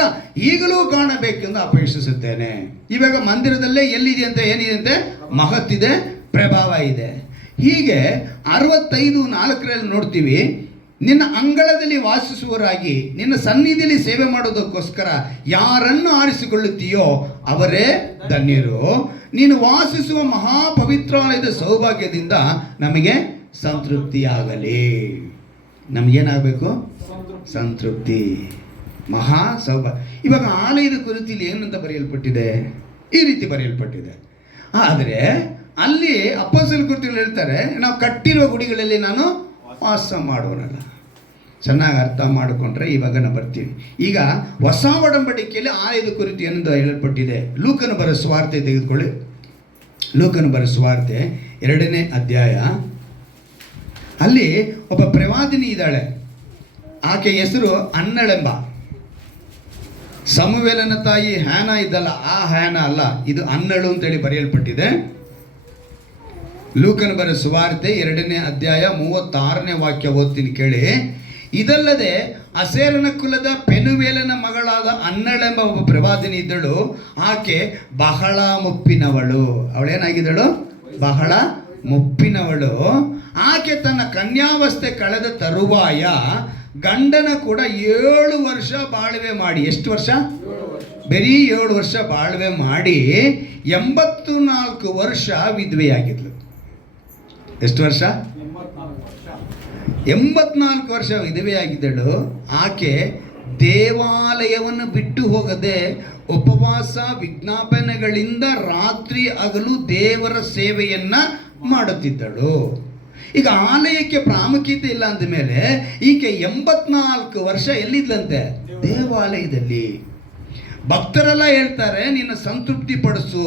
ಈಗಲೂ ಕಾಣಬೇಕೆಂದು ಅಪೇಕ್ಷಿಸುತ್ತೇನೆ. ಇವಾಗ ಮಂದಿರದಲ್ಲೇ ಎಲ್ಲಿದೆ ಅಂತ, ಏನಿದೆ ಅಂತೆ? ಮಹತ್ತಿದೆ, ಪ್ರಭಾವ ಇದೆ. ಹೀಗೆ 65:4 ನೋಡ್ತೀವಿ, ನಿನ್ನ ಅಂಗಳದಲ್ಲಿ ವಾಸಿಸುವವರಾಗಿ ನಿನ್ನ ಸನ್ನಿಧಿಯಲ್ಲಿ ಸೇವೆ ಮಾಡೋದಕ್ಕೋಸ್ಕರ ಯಾರನ್ನು ಆರಿಸಿಕೊಳ್ಳುತ್ತೀಯೋ ಅವರೇ ಧನ್ಯರು. ನೀನು ವಾಸಿಸುವ ಮಹಾಪವಿತ್ರಾಲಯದ ಸೌಭಾಗ್ಯದಿಂದ ನಮಗೆ ಸಂತೃಪ್ತಿಯಾಗಲಿ. ನಮಗೇನಾಗಬೇಕು? ಸಂತೃಪ್ತಿ. ಸಂತೃಪ್ತಿ, ಮಹಾ ಸೌಭಾಗ್ಯ. ಇವಾಗ ಆಲಯದ ಕುರಿತು ಇಲ್ಲಿ ಏನಂತ ಬರೆಯಲ್ಪಟ್ಟಿದೆ? ಈ ರೀತಿ ಬರೆಯಲ್ಪಟ್ಟಿದೆ. ಆದರೆ ಅಲ್ಲಿ ಅಪೊಸ್ತಲರ ಕೃತ್ಯಗಳು ಹೇಳ್ತಾರೆ, ನಾವು ಕಟ್ಟಿರುವ ಗುಡಿಗಳಲ್ಲಿ ನಾನು ವಾಸ ಮಾಡುವನಲ್ಲ. ಚೆನ್ನಾಗಿ ಅರ್ಥ ಮಾಡಿಕೊಂಡ್ರೆ ಇವಾಗ ನಾವು ಬರ್ತೀವಿ. ಈಗ ಹೊಸ ಒಡಂಬಡಿಕೆಯಲ್ಲಿ ಆಲಯದ ಕುರಿತು ಏನಂತ ಹೇಳಲ್ಪಟ್ಟಿದೆ? ಲೂಕನ ಬರೆದ ಸುವಾರ್ತೆ ತೆಗೆದುಕೊಳ್ಳಿ. ಲೂಕನ ಬರೆದ ಸುವಾರ್ತೆ 2ನೇ ಅಧ್ಯಾಯ. ಅಲ್ಲಿ ಒಬ್ಬ ಪ್ರವಾದಿನಿ ಇದ್ದಾಳೆ. ಆಕೆ ಹೆಸರು ಅನ್ನಳೆಂಬ. ಸಮುವೇಲನ ತಾಯಿ ಹ್ಯಾನ ಇದ್ದಲ್ಲ, ಆ ಹ್ಯಾನ ಅಲ್ಲ, ಇದು ಅನ್ನಳು ಅಂತೇಳಿ ಬರೆಯಲ್ಪಟ್ಟಿದೆ. ಲೂಕನ ಬರೆದ ಸುವಾರ್ತೆ 2ನೇ ಅಧ್ಯಾಯ 36ನೇ ವಾಕ್ಯ ಓದ್ತೀನಿ ಕೇಳಿ. ಇದಲ್ಲದೆ ಅಸೇರನ ಕುಲದ ಪೆನುವೇಲನ ಮಗಳಾದ ಅನ್ನಳೆಂಬ ಒಬ್ಬ ಪ್ರವಾದಿನಿ ಇದ್ದಳು. ಆಕೆ ಬಹಳ ಮುಪ್ಪಿನವಳು. ಅವಳೇನಾಗಿದ್ದಳು? ಬಹಳ ಮುಪ್ಪಿನವಳು. ಆಕೆ ತನ್ನ ಕನ್ಯಾವಸ್ಥೆ ಕಳೆದ ತರುವಾಯ ಗಂಡನ ಕೂಡ 7 ವರ್ಷ ಬಾಳ್ವೆ ಮಾಡಿ, ಎಷ್ಟು ವರ್ಷ? ಬರೀ 7 ವರ್ಷ ಬಾಳ್ವೆ ಮಾಡಿ 84 ವರ್ಷ ವಿಧವೆಯಾಗಿದ್ಲು. ಎಷ್ಟು ವರ್ಷ? 84 ವರ್ಷ ವಿಧವೆಯಾಗಿದ್ದಳು. ಆಕೆ ದೇವಾಲಯವನ್ನು ಬಿಟ್ಟು ಹೋಗದೆ ಉಪವಾಸ ವಿಜ್ಞಾಪನೆಗಳಿಂದ ರಾತ್ರಿ ಹಗಲು ದೇವರ ಸೇವೆಯನ್ನ ಮಾಡುತ್ತಿದ್ದಳು. ಈಗ ಆಲಯಕ್ಕೆ ಪ್ರಾಮುಖ್ಯತೆ ಇಲ್ಲ ಅಂದ ಮೇಲೆ ಈಕೆ 84 ವರ್ಷ ಎಲ್ಲಿದ್ಲಂತೆ? ದೇವಾಲಯದಲ್ಲಿ. ಭಕ್ತರೆಲ್ಲ ಹೇಳ್ತಾರೆ, ನಿನ್ನ ಸಂತೃಪ್ತಿ ಪಡಿಸು,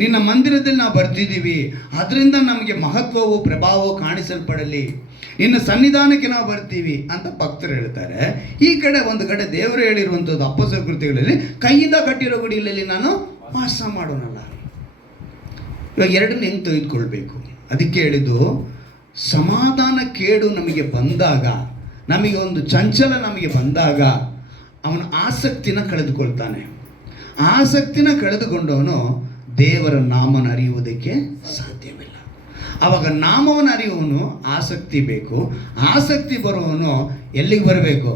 ನಿನ್ನ ಮಂದಿರದಲ್ಲಿ ನಾವು ಬರ್ತಿದ್ದೀವಿ, ಅದರಿಂದ ನಮಗೆ ಮಹತ್ವವು ಪ್ರಭಾವವು ಕಾಣಿಸಲ್ಪಡಲಿ, ನಿನ್ನ ಸನ್ನಿಧಾನಕ್ಕೆ ನಾವು ಬರ್ತೀವಿ ಅಂತ ಭಕ್ತರು ಹೇಳ್ತಾರೆ. ಈ ಕಡೆ ಒಂದು ಕಡೆ ದೇವರು ಹೇಳಿರುವಂಥದ್ದು ಅಪೊಸ್ತಲರ ಕೃತ್ಯಗಳಲ್ಲಿ, ಕೈಯಿಂದ ಕಟ್ಟಿರೋ ಗುಡಿಗಳಲ್ಲಿ ನಾನು ವಾಸ ಮಾಡೋನಲ್ಲ. ಇವಾಗ ಎರಡನ್ನ ಹೆಂಗೆ ತೆಗೆದುಕೊಳ್ಬೇಕು? ಅದಕ್ಕೆ ಹೇಳಿದ್ದು, ಸಮಾಧಾನ ಕೇಡು ನಮಗೆ ಬಂದಾಗ, ನಮಗೆ ಒಂದು ಚಂಚಲ ನಮಗೆ ಬಂದಾಗ ಅವನ ಆಸಕ್ತಿನ ಕಳೆದುಕೊಳ್ತಾನೆ. ಆಸಕ್ತಿನ ಕಳೆದುಕೊಂಡವನು ದೇವರ ನಾಮನ ಅರಿಯುವುದಕ್ಕೆ ಸಾಧ್ಯವಿಲ್ಲ. ಆವಾಗ ನಾಮವನ್ನು ಅರಿಯುವವನು ಆಸಕ್ತಿ ಬೇಕು. ಆಸಕ್ತಿ ಬರುವವನು ಎಲ್ಲಿಗೆ ಬರಬೇಕು?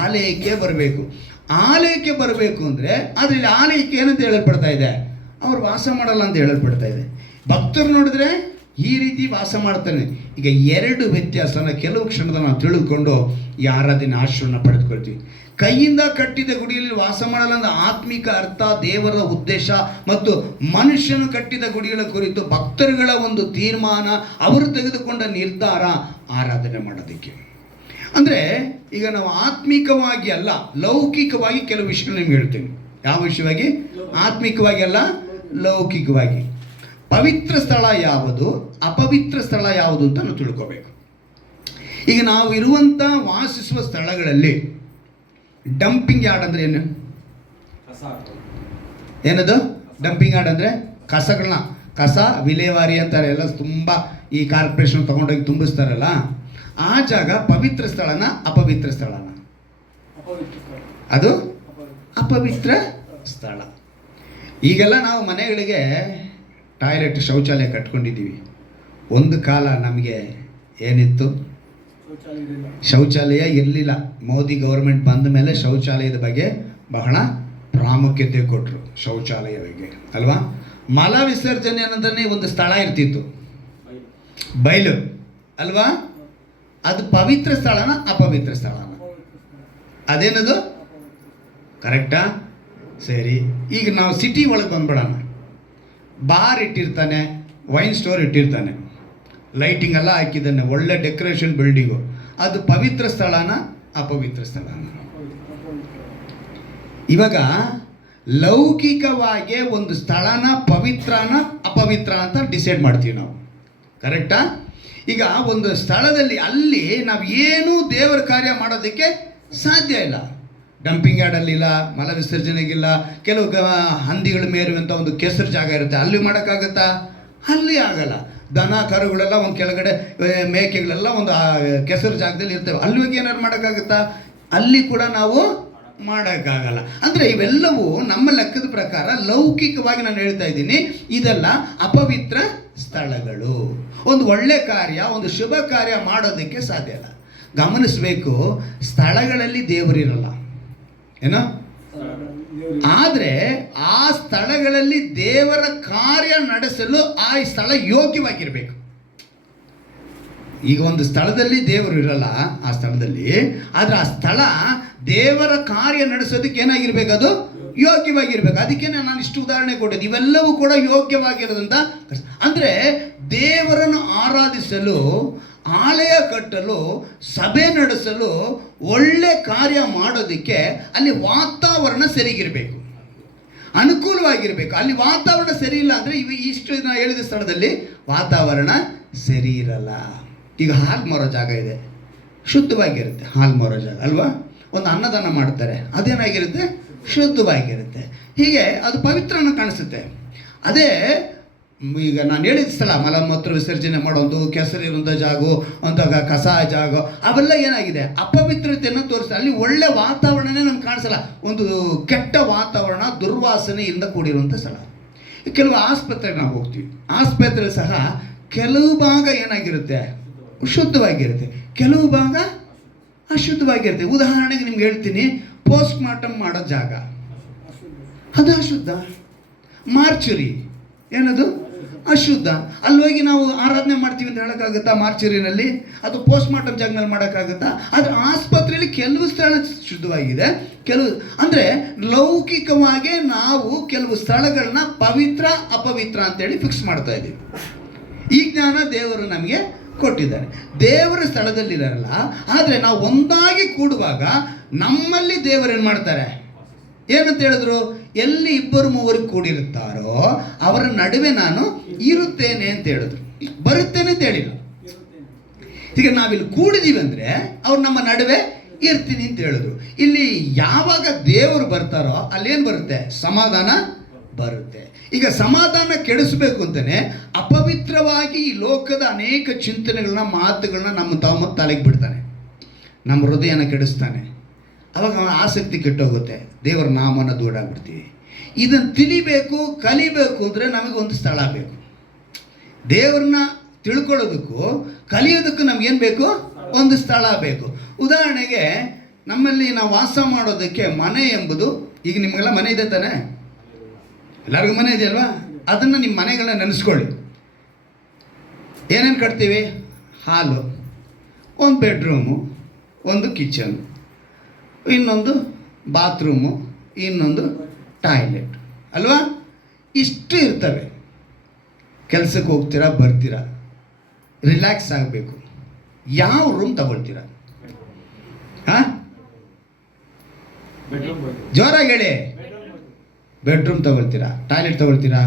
ಆಲಯಕ್ಕೆ ಬರಬೇಕು. ಆಲಯಕ್ಕೆ ಬರಬೇಕು ಅಂದರೆ ಅದರಲ್ಲಿ ಆಲಯಕ್ಕೆ ಏನಂತ ಹೇಳಲ್ಪಡ್ತಾ ಇದೆ? ಅವ್ರು ವಾಸ ಮಾಡಲ್ಲ ಅಂತ ಹೇಳಲ್ಪಡ್ತಾ ಇದೆ. ಭಕ್ತರು ನೋಡಿದ್ರೆ ಈ ರೀತಿ ವಾಸ ಮಾಡ್ತಾನೆ. ಈಗ 2 ವ್ಯತ್ಯಾಸನ ಕೆಲವು ಕ್ಷಣದಲ್ಲಿ ನಾವು ತಿಳಿದುಕೊಂಡು ಈ ಆರಾಧನೆ ಆಶ್ರಯವನ್ನು ಪಡೆದುಕೊಳ್ತೀವಿ. ಕೈಯಿಂದ ಕಟ್ಟಿದ ಗುಡಿಯಲ್ಲಿ ವಾಸ ಮಾಡಲ್ಲ ಅಂದ್ರೆ ಆತ್ಮಿಕ ಅರ್ಥ, ದೇವರ ಉದ್ದೇಶ ಮತ್ತು ಮನುಷ್ಯನು ಕಟ್ಟಿದ ಗುಡಿಗಳ ಕುರಿತು ಭಕ್ತರುಗಳ ಒಂದು ತೀರ್ಮಾನ, ಅವರು ತೆಗೆದುಕೊಂಡ ನಿರ್ಧಾರ ಆರಾಧನೆ ಮಾಡೋದಕ್ಕೆ. ಅಂದರೆ ಈಗ ನಾವು ಆತ್ಮಿಕವಾಗಿ ಅಲ್ಲ, ಲೌಕಿಕವಾಗಿ ಕೆಲವು ವಿಷಯಗಳು ನಿಮ್ಗೆ ಹೇಳ್ತೀನಿ. ಯಾವ ವಿಷಯವಾಗಿ? ಆತ್ಮಿಕವಾಗಿ ಅಲ್ಲ, ಲೌಕಿಕವಾಗಿ. ಪವಿತ್ರ ಸ್ಥಳ ಯಾವುದು, ಅಪವಿತ್ರ ಸ್ಥಳ ಯಾವುದು ಅಂತ ನಾವು ತಿಳ್ಕೋಬೇಕು. ಈಗ ನಾವು ಇರುವಂಥ ವಾಸಿಸುವ ಸ್ಥಳಗಳಲ್ಲಿ ಡಂಪಿಂಗ್ ಯಾರ್ಡ್ ಅಂದರೆ ಏನು? ಏನದು ಡಂಪಿಂಗ್ ಯಾರ್ಡ್ ಅಂದರೆ? ಕಸ ವಿಲೇವಾರಿ ಅಂತಾರೆ ಎಲ್ಲ, ತುಂಬ ಈ ಕಾರ್ಪೊರೇಷನ್ ತಗೊಂಡೋಗಿ ತುಂಬಿಸ್ತಾರಲ್ಲ, ಆ ಜಾಗ ಪವಿತ್ರ ಸ್ಥಳನ ಅಪವಿತ್ರ ಸ್ಥಳನ? ಅದು ಅಪವಿತ್ರ ಸ್ಥಳ. ಈಗೆಲ್ಲ ನಾವು ಮನೆಗಳಿಗೆ ಟಾಯ್ಲೆಟ್, ಶೌಚಾಲಯ ಕಟ್ಕೊಂಡಿದ್ದೀವಿ. ಒಂದು ಕಾಲ ನಮಗೆ ಏನಿತ್ತು? ಶೌಚಾಲಯ ಇರಲಿಲ್ಲ. ಮೋದಿ ಗೌರ್ಮೆಂಟ್ ಬಂದ ಮೇಲೆ ಶೌಚಾಲಯದ ಬಗ್ಗೆ ಬಹಳ ಪ್ರಾಮುಖ್ಯತೆ ಕೊಟ್ಟರು. ಶೌಚಾಲಯ ಬಗ್ಗೆ ಅಲ್ವಾ? ಮಲ ವಿಸರ್ಜನೆ ಅನ್ನೋದನ್ನೇ ಒಂದು ಸ್ಥಳ ಇರ್ತಿತ್ತು, ಬಯಲು ಅಲ್ವಾ? ಅದು ಪವಿತ್ರ ಸ್ಥಳನ ಅಪವಿತ್ರ ಸ್ಥಳನ? ಅದೇನದು? ಕರೆಕ್ಟಾ? ಸರಿ. ಈಗ ನಾವು ಸಿಟಿ ಒಳಗೆ ಬಂದ್ಬಿಡೋಣ. ಬಾರ್ ಇಟ್ಟಿರ್ತಾನೆ, ವೈನ್ ಸ್ಟೋರ್ ಇಟ್ಟಿರ್ತಾನೆ, ಲೈಟಿಂಗ್ ಎಲ್ಲ ಹಾಕಿದ್ದಾನೆ, ಒಳ್ಳೆ ಡೆಕೋರೇಷನ್ ಬಿಲ್ಡಿಂಗು. ಅದು ಪವಿತ್ರ ಸ್ಥಳನ ಅಪವಿತ್ರ ಸ್ಥಳನ? ಇವಾಗ ಲೌಕಿಕವಾಗಿ ಒಂದು ಸ್ಥಳನ ಪವಿತ್ರನ ಅಪವಿತ್ರ ಅಂತ ಡಿಸೈಡ್ ಮಾಡ್ತೀವಿ ನಾವು, ಕರೆಕ್ಟಾ? ಈಗ ಒಂದು ಸ್ಥಳದಲ್ಲಿ ಅಲ್ಲಿ ನಾವು ಏನೂ ದೇವರ ಕಾರ್ಯ ಮಾಡೋದಕ್ಕೆ ಸಾಧ್ಯ ಇಲ್ಲ. ಡಂಪಿಂಗ್ ಯಾರ್ಡಲ್ಲಿಲ್ಲ, ಮಲ ವಿಸರ್ಜನೆಗಿಲ್ಲ, ಕೆಲವು ಹಂದಿಗಳು ಮೇರುವಂಥ ಒಂದು ಕೆಸರು ಜಾಗ ಇರುತ್ತೆ, ಅಲ್ಲಿ ಮಾಡೋಕ್ಕಾಗತ್ತಾ? ಅಲ್ಲಿ ಆಗಲ್ಲ. ದನ ಕರುಗಳೆಲ್ಲ ಒಂದು ಕೆಳಗಡೆ, ಮೇಕೆಗಳೆಲ್ಲ ಒಂದು ಕೆಸರು ಜಾಗದಲ್ಲಿ ಇರ್ತವೆ, ಅಲ್ಲಿ ಹೋಗಿ ಏನಾದ್ರು ಮಾಡೋಕ್ಕಾಗತ್ತಾ? ಅಲ್ಲಿ ಕೂಡ ನಾವು ಮಾಡೋಕ್ಕಾಗಲ್ಲ. ಅಂದರೆ ಇವೆಲ್ಲವೂ ನಮ್ಮ ಲೆಕ್ಕದ ಪ್ರಕಾರ ಲೌಕಿಕವಾಗಿ ನಾನು ಹೇಳ್ತಾ ಇದ್ದೀನಿ, ಇದೆಲ್ಲ ಅಪವಿತ್ರ ಸ್ಥಳಗಳು. ಒಂದು ಒಳ್ಳೆ ಕಾರ್ಯ, ಒಂದು ಶುಭ ಕಾರ್ಯ ಮಾಡೋದಕ್ಕೆ ಸಾಧ್ಯ ಇಲ್ಲ. ಗಮನಿಸಬೇಕು, ಸ್ಥಳಗಳಲ್ಲಿ ದೇವರಿರಲ್ಲ ಏನೋ, ಆದರೆ ಆ ಸ್ಥಳಗಳಲ್ಲಿ ದೇವರ ಕಾರ್ಯ ನಡೆಸಲು ಆ ಸ್ಥಳ ಯೋಗ್ಯವಾಗಿರಬೇಕು. ಈಗ ಒಂದು ಸ್ಥಳದಲ್ಲಿ ದೇವರು ಇರಲ್ಲ ಆ ಸ್ಥಳದಲ್ಲಿ, ಆದರೆ ಆ ಸ್ಥಳ ದೇವರ ಕಾರ್ಯ ನಡೆಸೋದಕ್ಕೆ ಏನಾಗಿರ್ಬೇಕು, ಅದು ಯೋಗ್ಯವಾಗಿರ್ಬೇಕು. ಅದಕ್ಕೆ ನಾನು ಇಷ್ಟು ಉದಾಹರಣೆ ಕೊಟ್ಟಿದ್ದೆ. ಇವೆಲ್ಲವೂ ಕೂಡ ಯೋಗ್ಯವಾಗಿರೋದಂತ. ಅಂದರೆ ದೇವರನ್ನು ಆರಾಧಿಸಲು, ಆಲಯ ಕಟ್ಟಲು, ಸಭೆ ನಡೆಸಲು, ಒಳ್ಳೆ ಕಾರ್ಯ ಮಾಡೋದಕ್ಕೆ ಅಲ್ಲಿ ವಾತಾವರಣ ಸರಿಗಿರಬೇಕು, ಅನುಕೂಲವಾಗಿರಬೇಕು. ಅಲ್ಲಿ ವಾತಾವರಣ ಸರಿ ಇಲ್ಲ ಅಂದರೆ ಇಷ್ಟು ನಾನು ಹೇಳಿದ ಸ್ಥಳದಲ್ಲಿ ವಾತಾವರಣ ಸರಿ ಇರಲ್ಲ. ಈಗ ಹಾಲು ಮಾರೋ ಜಾಗ ಇದೆ, ಶುದ್ಧವಾಗಿರುತ್ತೆ ಹಾಲು ಮಾರೋ ಜಾಗ ಅಲ್ವಾ. ಒಂದು ಅನ್ನದಾನ ಮಾಡ್ತಾರೆ, ಅದೇನಾಗಿರುತ್ತೆ, ಶುದ್ಧವಾಗಿರುತ್ತೆ. ಹೀಗೆ ಅದು ಪವಿತ್ರನ ಕಾಣಿಸುತ್ತೆ. ಅದೇ ಈಗ ನಾನು ಹೇಳಿದ ಸ್ಥಳ ಮಲಮೂತ್ರ ವಿಸರ್ಜನೆ ಮಾಡೋದು, ಕೆಸರಿರುವಂಥ ಜಾಗ, ಅಂತ ಕಸ ಜಾಗ, ಅವೆಲ್ಲ ಏನಾಗಿದೆ, ಅಪವಿತ್ರತೆಯನ್ನು ತೋರಿಸ್ತಾರೆ. ಅಲ್ಲಿ ಒಳ್ಳೆ ವಾತಾವರಣನೇ ನಮ್ಗೆ ಕಾಣಿಸಲ್ಲ, ಒಂದು ಕೆಟ್ಟ ವಾತಾವರಣ, ದುರ್ವಾಸನೆಯಿಂದ ಕೂಡಿರುವಂಥ ಸ್ಥಳ. ಕೆಲವು ಆಸ್ಪತ್ರೆಗೆ ನಾವು ಹೋಗ್ತೀವಿ, ಆಸ್ಪತ್ರೆ ಸಹ ಕೆಲವು ಭಾಗ ಏನಾಗಿರುತ್ತೆ, ಶುದ್ಧವಾಗಿರುತ್ತೆ, ಕೆಲವು ಭಾಗ ಅಶುದ್ಧವಾಗಿರುತ್ತೆ. ಉದಾಹರಣೆಗೆ ನಿಮ್ಗೆ ಹೇಳ್ತೀನಿ, ಪೋಸ್ಟ್ ಮಾರ್ಟಮ್ ಮಾಡೋ ಜಾಗ ಅದು ಅಶುದ್ಧ. ಮಾರ್ಚುರಿ ಏನದು, ಅಶುದ್ಧ. ಅಲ್ಲಿ ಹೋಗಿ ನಾವು ಆರಾಧನೆ ಮಾಡ್ತೀವಿ ಅಂತ ಹೇಳೋಕ್ಕಾಗುತ್ತಾ? ಮಾರ್ಚುರಿನಲ್ಲಿ ಅದು ಪೋಸ್ಟ್ ಮಾರ್ಟಮ್ ಜಾಗದಲ್ಲಿ ಮಾಡೋಕ್ಕಾಗುತ್ತಾ? ಆದರೆ ಆಸ್ಪತ್ರೆಯಲ್ಲಿ ಕೆಲವು ಸ್ಥಳ ಶುದ್ಧವಾಗಿದೆ, ಕೆಲವು ಅಂದರೆ ಲೌಕಿಕವಾಗಿ ನಾವು ಕೆಲವು ಸ್ಥಳಗಳನ್ನ ಪವಿತ್ರ ಅಪವಿತ್ರ ಅಂತೇಳಿ ಫಿಕ್ಸ್ ಮಾಡ್ತಾ ಇದ್ದೀವಿ. ಈ ಜ್ಞಾನ ದೇವರು ನಮಗೆ ಕೊಟ್ಟಿದ್ದಾರೆ. ದೇವರ ಸ್ಥಳದಲ್ಲಿರಲ್ಲ, ಆದರೆ ನಾವು ಒಂದಾಗಿ ಕೂಡುವಾಗ ನಮ್ಮಲ್ಲಿ ದೇವರು ಏನು ಮಾಡ್ತಾರೆ, ಏನಂತ ಹೇಳಿದ್ರು, ಎಲ್ಲಿ ಇಬ್ಬರು ಮೂವರು ಕೂಡಿರುತ್ತಾರೋ ಅವರ ನಡುವೆ ನಾನು ಇರುತ್ತೇನೆ ಅಂತ ಹೇಳಿದ್ರು. ಬರುತ್ತೇನೆ ಅಂತ ಹೇಳಿಲ್ಲ. ಈಗ ನಾವಿಲ್ಲಿ ಕೂಡಿದೀವಿ ಅಂದರೆ ಅವ್ರು ನಮ್ಮ ನಡುವೆ ಇರ್ತೀನಿ ಅಂತ ಹೇಳಿದ್ರು. ಇಲ್ಲಿ ಯಾವಾಗ ದೇವರು ಬರ್ತಾರೋ ಅಲ್ಲೇನು ಬರುತ್ತೆ, ಸಮಾಧಾನ ಬರುತ್ತೆ. ಈಗ ಸಮಾಧಾನ ಕೆಡಿಸ್ಬೇಕು ಅಂತಾನೆ ಅಪವಿತ್ರವಾಗಿ ಈ ಲೋಕದ ಅನೇಕ ಚಿಂತನೆಗಳನ್ನ, ಮಾತುಗಳನ್ನ ನಮ್ಮ ತಲೆಗೆ ಬಿಡ್ತಾನೆ, ನಮ್ಮ ಹೃದಯನ ಕೆಡಿಸ್ತಾನೆ. ಅವಾಗ ಆಸಕ್ತಿ ಕೆಟ್ಟೋಗುತ್ತೆ, ದೇವರ ನಾಮನ ದೂರ ಆಗ್ಬಿಡ್ತೀವಿ. ಇದನ್ನು ತಿಳಿಬೇಕು, ಕಲಿಬೇಕು ಅಂದರೆ ನಮಗೊಂದು ಸ್ಥಳ ಬೇಕು. ದೇವ್ರನ್ನ ತಿಳ್ಕೊಳ್ಳೋದಕ್ಕೂ ಕಲಿಯೋದಕ್ಕೂ ನಮಗೇನು ಬೇಕು, ಒಂದು ಸ್ಥಳ ಬೇಕು. ಉದಾಹರಣೆಗೆ ನಮ್ಮಲ್ಲಿ ನಾವು ವಾಸ ಮಾಡೋದಕ್ಕೆ ಮನೆ ಎಂಬುದು, ಈಗ ನಿಮಗೆಲ್ಲ ಮನೆ ಇದೆ ತಾನೆ, ಎಲ್ಲರಿಗೂ ಮನೆ ಇದೆಯಲ್ವಾ? ಅದನ್ನು ನಿಮ್ಮ ಮನೆಗಳನ್ನ ನೆನೆಸ್ಕೊಳ್ಳಿ. ಏನೇನು ಕಟ್ತೀವಿ, ಹಾಲು, ಒಂದು ಬೆಡ್ರೂಮು, ಒಂದು ಕಿಚನ್, ಇನ್ನೊಂದು ಬಾತ್ರೂಮು, ಇನ್ನೊಂದು ಟಾಯ್ಲೆಟ್ ಅಲ್ವಾ? ಇಷ್ಟು ಇರ್ತವೆ. ಕೆಲಸಕ್ಕೆ ಹೋಗ್ತೀರಾ, ಬರ್ತೀರಾ, ರಿಲ್ಯಾಕ್ಸ್ ಆಗಬೇಕು, ಯಾವ ರೂಮ್ ತಗೊಳ್ತೀರಾ? ಹಾಂ, ಜೋರಾಗಿ ಹೇಳಿ. ಬೆಡ್ರೂಮ್ ತಗೊಳ್ತೀರಾ, ಟಾಯ್ಲೆಟ್ ತಗೊಳ್ತೀರಾ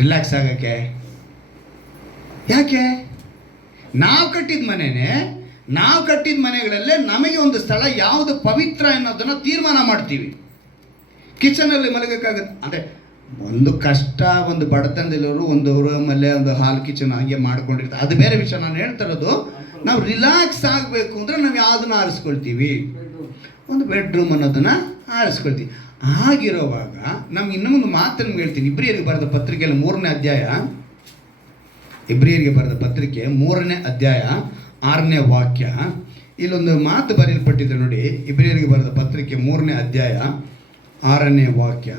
ರಿಲ್ಯಾಕ್ಸ್ ಆಗೋಕ್ಕೆ? ಯಾಕೆ? ನಾವು ಕಟ್ಟಿದ ಮನೆಯೇ, ನಾವು ಕಟ್ಟಿದ ಮನೆಗಳಲ್ಲೇ ನಮಗೆ ಒಂದು ಸ್ಥಳ ಯಾವುದು ಪವಿತ್ರ ಅನ್ನೋದನ್ನು ತೀರ್ಮಾನ ಮಾಡ್ತೀವಿ. ಕಿಚನಲ್ಲಿ ಮಲಗೋಕ್ಕಾಗುತ್ತೆ ಅಂದರೆ ಒಂದು ಕಷ್ಟ, ಒಂದು ಬಡತನದಲ್ಲಿರೋರು ಒಂದು ರೂಮಲ್ಲೇ ಒಂದು ಹಾಲ್ ಕಿಚನ್ ಹಾಗೆ ಮಾಡ್ಕೊಂಡಿರ್ತಾರೆ, ಅದು ಬೇರೆ ವಿಷಯ. ನಾನು ಹೇಳ್ತಾ ಇರೋದು, ನಾವು ರಿಲ್ಯಾಕ್ಸ್ ಆಗಬೇಕು ಅಂದರೆ ನಾವು ಯಾವುದನ್ನು ಆರಿಸ್ಕೊಳ್ತೀವಿ, ಒಂದು ಬೆಡ್ರೂಮ್ ಅನ್ನೋದನ್ನು ಆರಿಸ್ಕೊಳ್ತೀವಿ. ಹಾಗಿರೋವಾಗ ನಮ್ಗೆ ಇನ್ನೊಂದು ಮಾತು ನಿಮ್ಗೆ ಹೇಳ್ತೀನಿ. ಇಬ್ರಿಯರಿಗೆ ಬರೆದ ಪತ್ರಿಕೆಯಲ್ಲಿ 3ನೇ ಅಧ್ಯಾಯ, ಇಬ್ರಿಯರಿಗೆ ಬರೆದ ಪತ್ರಿಕೆ 3ನೇ ಅಧ್ಯಾಯ 6ನೇ ವಾಕ್ಯ, ಇಲ್ಲೊಂದು ಮಾತು ಬರೆಯಲ್ಪಟ್ಟಿದೆ ನೋಡಿ. ಇಬ್ರಿಯರಿಗೆ ಬರೆದ ಪತ್ರಿಕೆ 3ನೇ ಅಧ್ಯಾಯ 6ನೇ ವಾಕ್ಯ.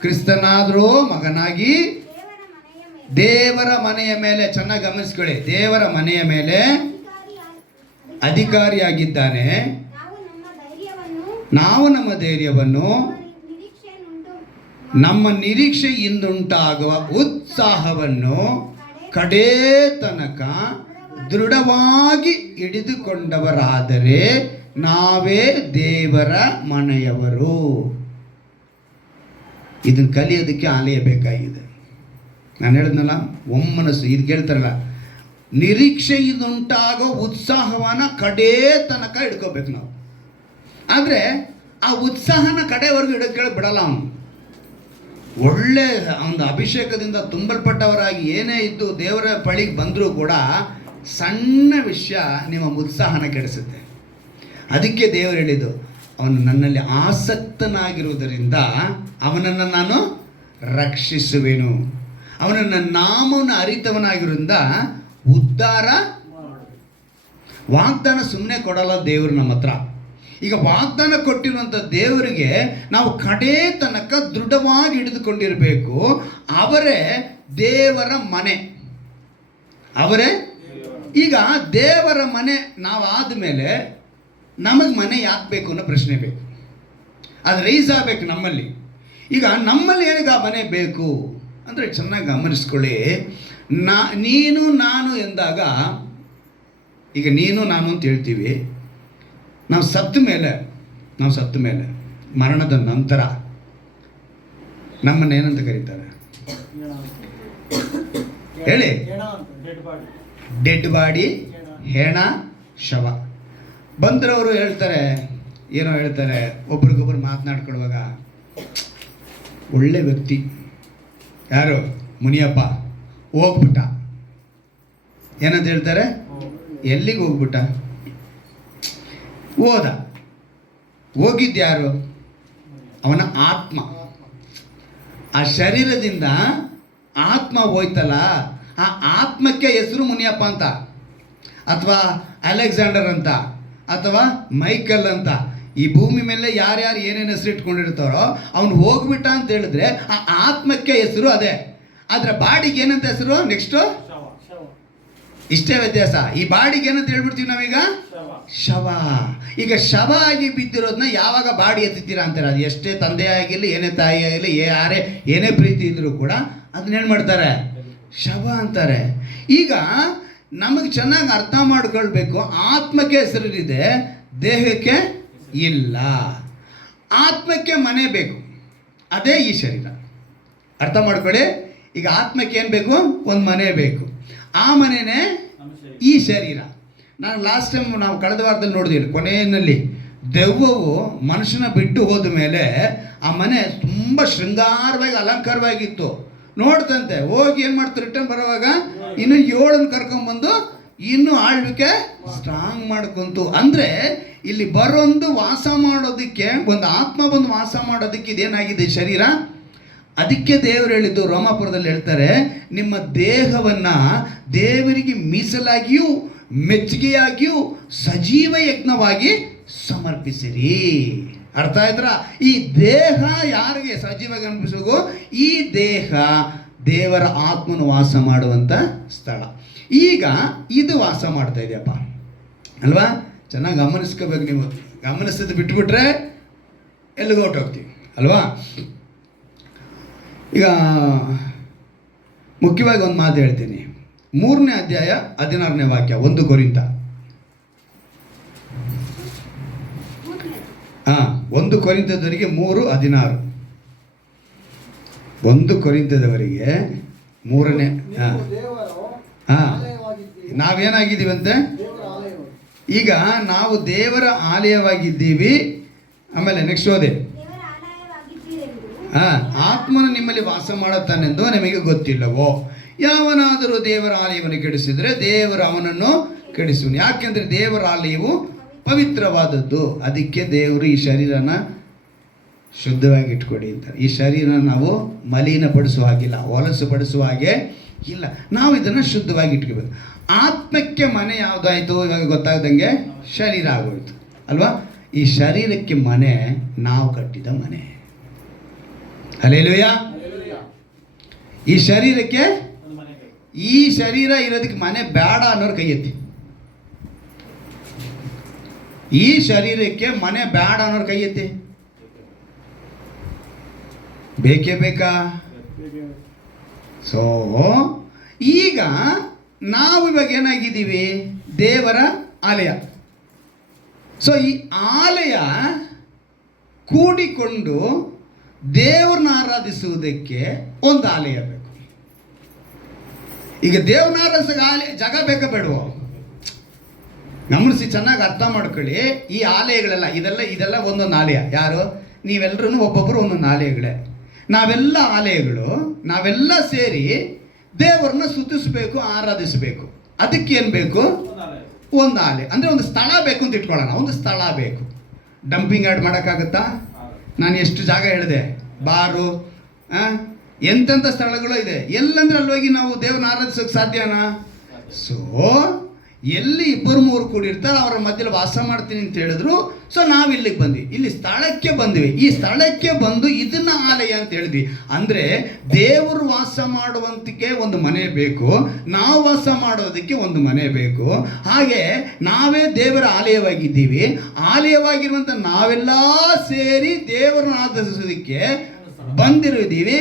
ಕ್ರಿಸ್ತನಾದರೂ ಮಗನಾಗಿ ದೇವರ ಮನೆಯ ಮೇಲೆ, ಚೆನ್ನಾಗಿ ಗಮನಿಸ್ಕೊಳ್ಳಿ, ದೇವರ ಮನೆಯ ಮೇಲೆ ಅಧಿಕಾರಿಯಾಗಿದ್ದಾನೆ. ನಾವು ನಮ್ಮ ಧೈರ್ಯವನ್ನು, ನಮ್ಮ ನಿರೀಕ್ಷೆಯಿಂದುಂಟಾಗುವ ಉತ್ಸಾಹವನ್ನು ಕಡೇ ತನಕ ದೃಢವಾಗಿ ಹಿಡಿದುಕೊಂಡವರಾದರೆ ನಾವೇ ದೇವರ ಮನೆಯವರು. ಇದನ್ನು ಕಲಿಯೋದಕ್ಕೆ ಆಲಯ ಬೇಕಾಗಿದೆ. ನಾನು ಹೇಳಿದ್ನಲ್ಲ, ಒಮ್ಮನಸ್ಸು, ಇದು ಕೇಳ್ತಾರಲ್ಲ, ನಿರೀಕ್ಷೆಯಿಂದುಂಟಾಗೋ ಉತ್ಸಾಹವನ್ನು ಕಡೇ ತನಕ ಹಿಡ್ಕೋಬೇಕು ನಾವು. ಆದರೆ ಆ ಉತ್ಸಾಹನ ಕಡೆವರೆಗೂ ಹಿಡೋಕ್ಕೆ ಬಿಡಲ್ಲ ಅವನು. ಒಳ್ಳೆ ಒಂದು ಅಭಿಷೇಕದಿಂದ ತುಂಬಲ್ಪಟ್ಟವರಾಗಿ ಏನೇ ಇದ್ದು ದೇವರ ಬಳಿಗೆ ಬಂದರೂ ಕೂಡ ಸಣ್ಣ ವಿಷಯ ನಿಮ್ಮ ಉತ್ಸಾಹನ ಕೆಡಿಸುತ್ತೆ. ಅದಕ್ಕೆ ದೇವರು ಹೇಳಿದ್ದು, ಅವನು ನನ್ನಲ್ಲಿ ಆಸಕ್ತನಾಗಿರುವುದರಿಂದ ಅವನನ್ನು ನಾನು ರಕ್ಷಿಸುವೆನು. ಅವನನ್ನು ನಾಮವನ್ನು ಅರಿತವನಾಗಿರೋದ್ರಿಂದ ಉದ್ಧಾರ ವಾಗ್ದಾನ ಸುಮ್ಮನೆ ಕೊಡಲ್ಲ ದೇವರು ನಮ್ಮ ಹತ್ರ. ಈಗ ವಾಗ್ದಾನ ಕೊಟ್ಟಿರುವಂಥ ದೇವರಿಗೆ ನಾವು ಕಡೇ ತನಕ ದೃಢವಾಗಿ ಹಿಡಿದುಕೊಂಡಿರಬೇಕು. ಅವರೇ ದೇವರ ಮನೆ, ಅವರೇ. ಈಗ ದೇವರ ಮನೆ ನಾವಾದ ಮೇಲೆ ನಮಗೆ ಮನೆ ಯಾಕೆ ಬೇಕು ಅನ್ನೋ ಪ್ರಶ್ನೆ ಬೇಕು. ಅದು ರೈಸ್ ಆಗಬೇಕು ನಮ್ಮಲ್ಲಿ. ಈಗ ನಮ್ಮಲ್ಲಿ ಏನಕ್ಕೆ ಆ ಮನೆ ಬೇಕು ಅಂದರೆ ಚೆನ್ನಾಗಿ ಗಮನಿಸ್ಕೊಳ್ಳಿ. ನೀನು ನಾನು ಎಂದಾಗ, ಈಗ ನೀನು ನಾನು ಅಂತ ಹೇಳ್ತೀವಿ. ನಾವು ಸತ್ತ ಮೇಲೆ ಮರಣದ ನಂತರ ನಮ್ಮನ್ನೇನಂತ ಕರೀತಾರೆ ಹೇಳಿ? ಡೆಡ್ ಬಾಡಿ, ಹೆಣ, ಶವ. ಬಂದ್ರವರು ಹೇಳ್ತಾರೆ, ಏನೋ ಹೇಳ್ತಾರೆ, ಒಬ್ರಿಗೊಬ್ರು ಮಾತನಾಡ್ಕೊಳ್ಳುವಾಗ, ಒಳ್ಳೆ ವ್ಯಕ್ತಿ ಯಾರು ಮುನಿಯಪ್ಪ ಹೋಗ್ಬಿಟ್ಟ, ಏನಂತ ಹೇಳ್ತಾರೆ? ಎಲ್ಲಿಗೆ ಹೋಗ್ಬಿಟ್ಟ? ಹೋಗಿದ್ಯಾರು? ಅವನ ಆತ್ಮ. ಆ ಶರೀರದಿಂದ ಆತ್ಮ ಹೋಯ್ತಲ್ಲ, ಆ ಆತ್ಮಕ್ಕೆ ಹೆಸರು ಮುನಿಯಪ್ಪ ಅಂತ, ಅಥವಾ ಅಲೆಕ್ಸಾಂಡರ್ ಅಂತ, ಅಥವಾ ಮೈಕಲ್ ಅಂತ. ಈ ಭೂಮಿ ಮೇಲೆ ಯಾರ್ಯಾರು ಏನೇನು ಹೆಸರು ಇಟ್ಕೊಂಡಿರ್ತಾರೋ ಅವನು ಹೋಗ್ಬಿಟ್ಟ ಅಂತ ಹೇಳಿದ್ರೆ ಆ ಆತ್ಮಕ್ಕೆ ಹೆಸರು ಅದೇ. ಆದರೆ ಬಾಡಿಗೆ ಏನಂತ ಹೆಸರು? ನೆಕ್ಸ್ಟು ಇಷ್ಟೇ ವ್ಯತ್ಯಾಸ. ಈ ಬಾಡಿಗೆ ಏನಂತ ಹೇಳ್ಬಿಡ್ತೀವಿ ನಾವೀಗ? ಶವ. ಈಗ ಶವ ಆಗಿ ಬಿದ್ದಿರೋದನ್ನ ಯಾವಾಗ ಬಾಡಿ ಎತ್ತೀರಾ ಅಂತಾರೆ. ಅದು ಎಷ್ಟೇ ತಂದೆ ಆಗಿರಲಿ, ಏನೇ ತಾಯಿ ಆಗಿರಲಿ, ಏನೇ ಪ್ರೀತಿ ಇದ್ರೂ ಕೂಡ ಅದನ್ನ ಏನು ಮಾಡ್ತಾರೆ? ಶವ ಅಂತಾರೆ. ಈಗ ನಮಗೆ ಚೆನ್ನಾಗಿ ಅರ್ಥ ಮಾಡ್ಕೊಳ್ಬೇಕು, ಆತ್ಮಕ್ಕೆ ಹೆಸರಿದೆ, ದೇಹಕ್ಕೆ ಇಲ್ಲ. ಆತ್ಮಕ್ಕೆ ಮನೆ ಬೇಕು, ಅದೇ ಈ ಶರೀರ. ಅರ್ಥ ಮಾಡ್ಕೊಳ್ಳಿ. ಈಗ ಆತ್ಮಕ್ಕೆ ಏನು ಬೇಕು? ಒಂದು ಮನೆ ಬೇಕು. ಆ ಮನೆಯೇ ಈ ಶರೀರ. ನಾನು ಲಾಸ್ಟ್ ಟೈಮ್ ನಾವು ಕಳೆದ ವಾರದಲ್ಲಿ ನೋಡಿದ್ದೀವಿ, ಕೊನೆಯಲ್ಲಿ ದೆವ್ವವು ಮನುಷ್ಯನ ಬಿಟ್ಟು ಹೋದ ಮೇಲೆ ಆ ಮನೆ ತುಂಬ ಶೃಂಗಾರವಾಗಿ ಅಲಂಕಾರವಾಗಿತ್ತು. ನೋಡ್ತಂತೆ, ಹೋಗಿ ಏನು ಮಾಡ್ತಾರೆ, ರಿಟರ್ನ್ ಬರುವಾಗ ಇನ್ನು 7 ಕರ್ಕೊಂಡ್ಬಂದು ಇನ್ನು ಆಳ್ವಿಕೆ ಸ್ಟ್ರಾಂಗ್ ಮಾಡ್ಕೊಂತು. ಅಂದರೆ ಇಲ್ಲಿ ಬರೋಂದು ವಾಸ ಮಾಡೋದಕ್ಕೆ, ಒಂದು ಆತ್ಮ ಬಂದು ವಾಸ ಮಾಡೋದಕ್ಕೆ ಇದೇನಾಗಿದೆ? ಶರೀರ. ಅದಕ್ಕೆ ದೇವರು ಹೇಳಿದ್ದು, ರೋಮಾಪುರದಲ್ಲಿ ಹೇಳ್ತಾರೆ, ನಿಮ್ಮ ದೇಹವನ್ನು ದೇವರಿಗೆ ಮೀಸಲಾಗಿಯೂ ಮೆಚ್ಚುಗೆಯಾಗಿಯೂ ಸಜೀವ ಯಜ್ಞವಾಗಿ ಸಮರ್ಪಿಸಿರಿ. ಅರ್ಥ ಆಯ್ತರ? ಈ ದೇಹ ಯಾರಿಗೆ ಸಜೀವಾಗಿ ಅನಿಪಿಸೋದು? ಈ ದೇಹ ದೇವರ ಆತ್ಮನು ವಾಸ ಮಾಡುವಂಥ ಸ್ಥಳ. ಈಗ ಇದು ವಾಸ ಮಾಡ್ತಾ ಇದೆಯಪ್ಪ ಅಲ್ವಾ? ಚೆನ್ನಾಗಿ ಗಮನಿಸ್ಕೋಬೇಕು. ನೀವು ಗಮನಿಸೋದು ಬಿಟ್ಬಿಟ್ರೆ ಎಲ್ಲಿಗೆ ಹೊರಟೋಗ್ತೀವಿ ಅಲ್ವಾ? ಈಗ ಮುಖ್ಯವಾಗಿ ಒಂದು ಮಾತು ಹೇಳ್ತೀನಿ. 3ನೇ ಅಧ್ಯಾಯ 16ನೇ ವಾಕ್ಯ, 1 ಕೊರಿಂಥ. 1 ಕೊರಿಂಥದವರಿಗೆ 3:16. 1 ಕೊರಿಂಥದವರಿಗೆ 3ನೇ. ನಾವೇನಾಗಿದ್ದೀವಂತೆ? ಈಗ ನಾವು ದೇವರ ಆಲಯವಾಗಿದ್ದೀವಿ. ಆಮೇಲೆ ನೆಕ್ಸ್ಟ್ ಓದಿ. ಆತ್ಮನು ನಿಮ್ಮಲ್ಲಿ ವಾಸ ಮಾಡುತ್ತಾನೆಂದು ನಮಗೆ ಗೊತ್ತಿಲ್ಲವೋ? ಯಾವನಾದರೂ ದೇವರ ಆಲಯವನ್ನು ಕೆಡಿಸಿದರೆ ದೇವರು ಅವನನ್ನು ಕೆಡಿಸುವನು. ಯಾಕೆಂದರೆ ದೇವರ ಆಲಯವು ಪವಿತ್ರವಾದದ್ದು. ಅದಕ್ಕೆ ದೇವರು ಈ ಶರೀರನ ಶುದ್ಧವಾಗಿ ಇಟ್ಕೊಡಿ ಅಂತಾರೆ. ಈ ಶರೀರ ನಾವು ಮಲಿನಪಡಿಸುವ ಹಾಗಿಲ್ಲ, ಹೊಲಸು ಪಡಿಸುವ ಹಾಗೆ ಇಲ್ಲ. ನಾವು ಇದನ್ನು ಶುದ್ಧವಾಗಿ ಇಟ್ಕೋಬೇಕು. ಆತ್ಮಕ್ಕೆ ಮನೆ ಯಾವುದಾಯಿತು ಇವಾಗ ಗೊತ್ತಾಗ್ದಂಗೆ? ಶರೀರ ಆಗೋಯ್ತು ಅಲ್ವಾ? ಈ ಶರೀರಕ್ಕೆ ಮನೆ ನಾವು ಕಟ್ಟಿದ ಮನೆ. ಹಲ್ಲೆಲೂಯಾ. ಈ ಶರೀರಕ್ಕೆ, ಈ ಶರೀರ ಇರೋದಕ್ಕೆ ಮನೆ ಬೇಡ ಅನ್ನೋರು ಕೈ ಎತ್ತಿ. ಈ ಶರೀರಕ್ಕೆ ಮನೆ ಬೇಡ ಅನ್ನೋರು ಕೈ ಎತ್ತಿ. ಬೇಕೇ ಬೇಕಾ? ಸೊ ಈಗ ನಾವು ಇವಾಗ ಏನಾಗಿದ್ದೀವಿ? ದೇವರ ಆಲಯ. ಸೊ ಈ ಆಲಯ ಕೂಡಿಕೊಂಡು ದೇವ್ರನ್ನ ಆರಾಧಿಸುವುದಕ್ಕೆ ಒಂದು ಆಲಯ ಬೇಕು. ಈಗ ದೇವ್ರನ್ನ ಆರಾಧಿಸೋಕೆ ಆಲಯ ಜಾಗ ಬೇಕಾ ಬೇಡವೋ? ಗಮನಿಸಿ, ಚೆನ್ನಾಗಿ ಅರ್ಥ ಮಾಡ್ಕೊಳ್ಳಿ. ಈ ಆಲಯಗಳೆಲ್ಲ ಇದೆಲ್ಲ ಒಂದೊಂದು ಆಲಯ. ಯಾರು? ನೀವೆಲ್ಲರೂ ಒಬ್ಬೊಬ್ಬರು ಒಂದೊಂದು ಆಲಯಗಳೇ. ನಾವೆಲ್ಲ ಆಲಯಗಳು, ನಾವೆಲ್ಲ ಸೇರಿ ದೇವರನ್ನ ಸ್ತುತಿಸಬೇಕು, ಆರಾಧಿಸಬೇಕು. ಅದಕ್ಕೆ ಏನು ಬೇಕು? ಒಂದು ಆಲಯ. ಅಂದರೆ ಒಂದು ಸ್ಥಳ ಬೇಕು ಅಂತ ಇಟ್ಕೊಳ್ಳೋಣ. ಒಂದು ಸ್ಥಳ ಬೇಕು. ಡಂಪಿಂಗ್ ಯಾರ್ಡ್ ಮಾಡೋಕ್ಕಾಗತ್ತಾ? ನಾನು ಎಷ್ಟು ಜಾಗ ಹೇಳಿದೆ? ಬಾರು, ಎಂತೆಂಥ ಸ್ಥಳಗಳು ಇದೆ. ಎಲ್ಲಂದ್ರೆ ಅಲ್ಲಿ ಹೋಗಿ ನಾವು ದೇವ್ರನ್ನ ಆರಾಧಿಸೋಕೆ ಸಾಧ್ಯನಾ? ಸೊ ಎಲ್ಲಿ ಇಬ್ಬರು ಮೂರು ಕೂಡಿರ್ತಾರೆ ಅವರ ಮಧ್ಯದಲ್ಲಿ ವಾಸ ಮಾಡ್ತೀನಿ ಅಂತ ಹೇಳಿದ್ರು. ಸೊ ನಾವು ಇಲ್ಲಿಗೆ ಬಂದ್ವಿ, ಇಲ್ಲಿ ಸ್ಥಳಕ್ಕೆ ಬಂದ್ವಿ. ಈ ಸ್ಥಳಕ್ಕೆ ಬಂದು ಇದನ್ನ ಆಲಯ ಅಂತ ಹೇಳಿದ್ವಿ. ಅಂದರೆ ದೇವರು ವಾಸ ಮಾಡುವಂತಕ್ಕೆ ಒಂದು ಮನೆ ಬೇಕು, ನಾವು ವಾಸ ಮಾಡೋದಕ್ಕೆ ಒಂದು ಮನೆ ಬೇಕು. ಹಾಗೆ ನಾವೇ ದೇವರ ಆಲಯವಾಗಿದ್ದೀವಿ. ಆಲಯವಾಗಿರುವಂಥ ನಾವೆಲ್ಲ ಸೇರಿ ದೇವರನ್ನು ಆರಾಧಿಸೋದಕ್ಕೆ ಬಂದಿರುತ್ತೀವಿ.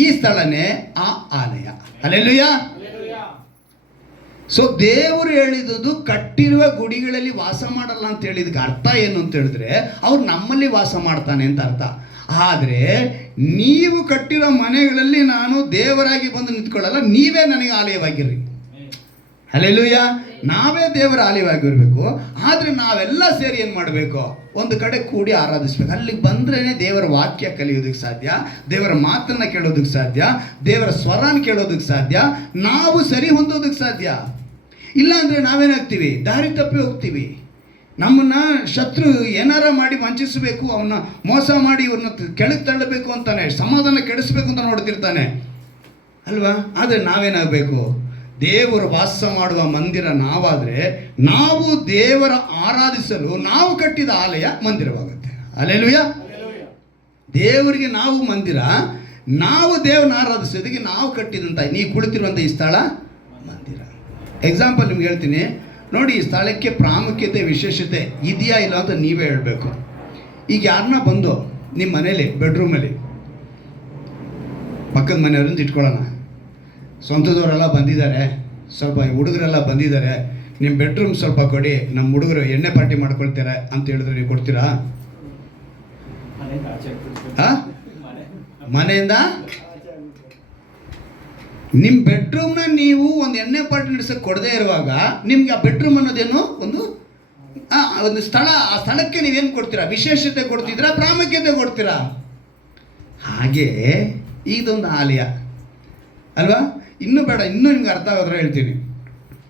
ಈ ಸ್ಥಳನೇ ಆ ಆಲಯ. ಹಲ್ಲೆಲೂಯಾ. ಸೊ ದೇವರು ಹೇಳಿದುದು ಕಟ್ಟಿರುವ ಗುಡಿಗಳಲ್ಲಿ ವಾಸ ಮಾಡಲ್ಲ ಅಂತ ಹೇಳಿದಕ್ಕೆ ಅರ್ಥ ಏನು ಅಂತ ಹೇಳಿದ್ರೆ ಅವ್ರು ನಮ್ಮಲ್ಲಿ ವಾಸ ಮಾಡ್ತಾನೆ ಅಂತ ಅರ್ಥ. ಆದರೆ ನೀವು ಕಟ್ಟಿರೋ ಮನೆಗಳಲ್ಲಿ ನಾನು ದೇವರಾಗಿ ಬಂದು ನಿಂತ್ಕೊಳ್ಳಲ್ಲ, ನೀವೇ ನನಗೆ ಆಲಯವಾಗಿರ್ರಿ. ಹಲ್ಲೆಲೂಯಾ. ನಾವೇ ದೇವರ ಆಲಯವಾಗಿರಬೇಕು. ಆದರೆ ನಾವೆಲ್ಲ ಸೇರಿ ಏನು ಮಾಡಬೇಕು? ಒಂದು ಕಡೆ ಕೂಡಿ ಆರಾಧಿಸ್ಬೇಕು. ಅಲ್ಲಿಗೆ ಬಂದ್ರೇ ದೇವರ ವಾಕ್ಯ ಕಲಿಯೋದಕ್ಕೆ ಸಾಧ್ಯ, ದೇವರ ಮಾತನ್ನು ಕೇಳೋದಕ್ಕೆ ಸಾಧ್ಯ, ದೇವರ ಸ್ವರನ ಕೇಳೋದಕ್ಕೆ ಸಾಧ್ಯ, ನಾವು ಸರಿ ಹೊಂದೋದಕ್ಕೆ ಸಾಧ್ಯ. ಇಲ್ಲ ಅಂದರೆ ನಾವೇನಾಗ್ತೀವಿ? ದಾರಿ ತಪ್ಪಿ ಹೋಗ್ತೀವಿ. ನಮ್ಮನ್ನು ಶತ್ರು ಏನಾರ ಮಾಡಿ ವಂಚಿಸಬೇಕು, ಅವನ್ನ ಮೋಸ ಮಾಡಿ ಇವ್ರನ್ನ ಕೆಳಗೆ ತಳ್ಳಬೇಕು ಅಂತಾನೆ, ಸಮಾಧಾನ ಕೆಡಿಸ್ಬೇಕು ಅಂತ ನೋಡ್ತಿರ್ತಾನೆ ಅಲ್ವಾ? ಆದರೆ ನಾವೇನಾಗಬೇಕು? ದೇವರು ವಾಸ ಮಾಡುವ ಮಂದಿರ ನಾವಾದರೆ ನಾವು ದೇವರ ಆರಾಧಿಸಲು ನಾವು ಕಟ್ಟಿದ ಆಲಯ ಮಂದಿರವಾಗುತ್ತೆ. ಹಲ್ಲೆಲೂಯಾ. ದೇವರಿಗೆ ನಾವು ಮಂದಿರ, ನಾವು ದೇವರನ್ನ ಆರಾಧಿಸೋದಕ್ಕೆ ನಾವು ಕಟ್ಟಿದಂಥ ನೀವು ಕುಳಿತಿರುವಂಥ ಈ ಸ್ಥಳ ಮಂದಿರ. ಎಕ್ಸಾಂಪಲ್ ನಿಮ್ಗೆ ಹೇಳ್ತೀನಿ ನೋಡಿ. ಈ ಸ್ಥಳಕ್ಕೆ ಪ್ರಾಮುಖ್ಯತೆ ವಿಶೇಷತೆ ಇದೆಯಾ ಇಲ್ಲ ಅಂತ ನೀವೇ ಹೇಳಬೇಕು. ಈಗ ಯಾರನ್ನ ಬಂದು ನಿಮ್ಮ ಮನೇಲಿ ಬೆಡ್ರೂಮಲ್ಲಿ ಪಕ್ಕದ ಮನೆಯವ್ರನ್ನ ಇಟ್ಕೊಳ್ಳೋಣ, ಸ್ವಂತದವರೆಲ್ಲ ಬಂದಿದ್ದಾರೆ, ಸ್ವಲ್ಪ ಹುಡುಗರೆಲ್ಲ ಬಂದಿದ್ದಾರೆ, ನಿಮ್ಮ ಬೆಡ್ರೂಮ್ ಸ್ವಲ್ಪ ಕೊಡಿ, ನಮ್ಮ ಹುಡುಗರು ಎಣ್ಣೆ ಪಾರ್ಟಿ ಮಾಡ್ಕೊಳ್ತಾರೆ ಅಂತ ಹೇಳಿದ್ರೆ ನೀವು ಕೊಡ್ತೀರಾ? ಮನೆಯಿಂದ ನಿಮ್ಮ ಬೆಡ್ರೂಮ್ನ ನೀವು ಒಂದು ಎಣ್ಣೆ ಪಾರ್ಟಿ ನಡೆಸೋಕೆ ಕೊಡದೇ ಇರುವಾಗ ನಿಮ್ಗೆ ಆ ಬೆಡ್ರೂಮ್ ಅನ್ನೋದೇನು ಒಂದು ಸ್ಥಳ. ಆ ಸ್ಥಳಕ್ಕೆ ನೀವೇನು ಕೊಡ್ತೀರಾ? ವಿಶೇಷತೆ ಕೊಡ್ತಿದ್ದೀರಾ, ಪ್ರಾಮುಖ್ಯತೆ ಕೊಡ್ತೀರಾ? ಹಾಗೆ ಇದೊಂದು ಆಲಯ ಅಲ್ವಾ? ಇನ್ನೂ ಬೇಡ, ಇನ್ನೂ ನಿಮ್ಗೆ ಅರ್ಥ ಆಗೋದ್ರೆ ಹೇಳ್ತೀನಿ.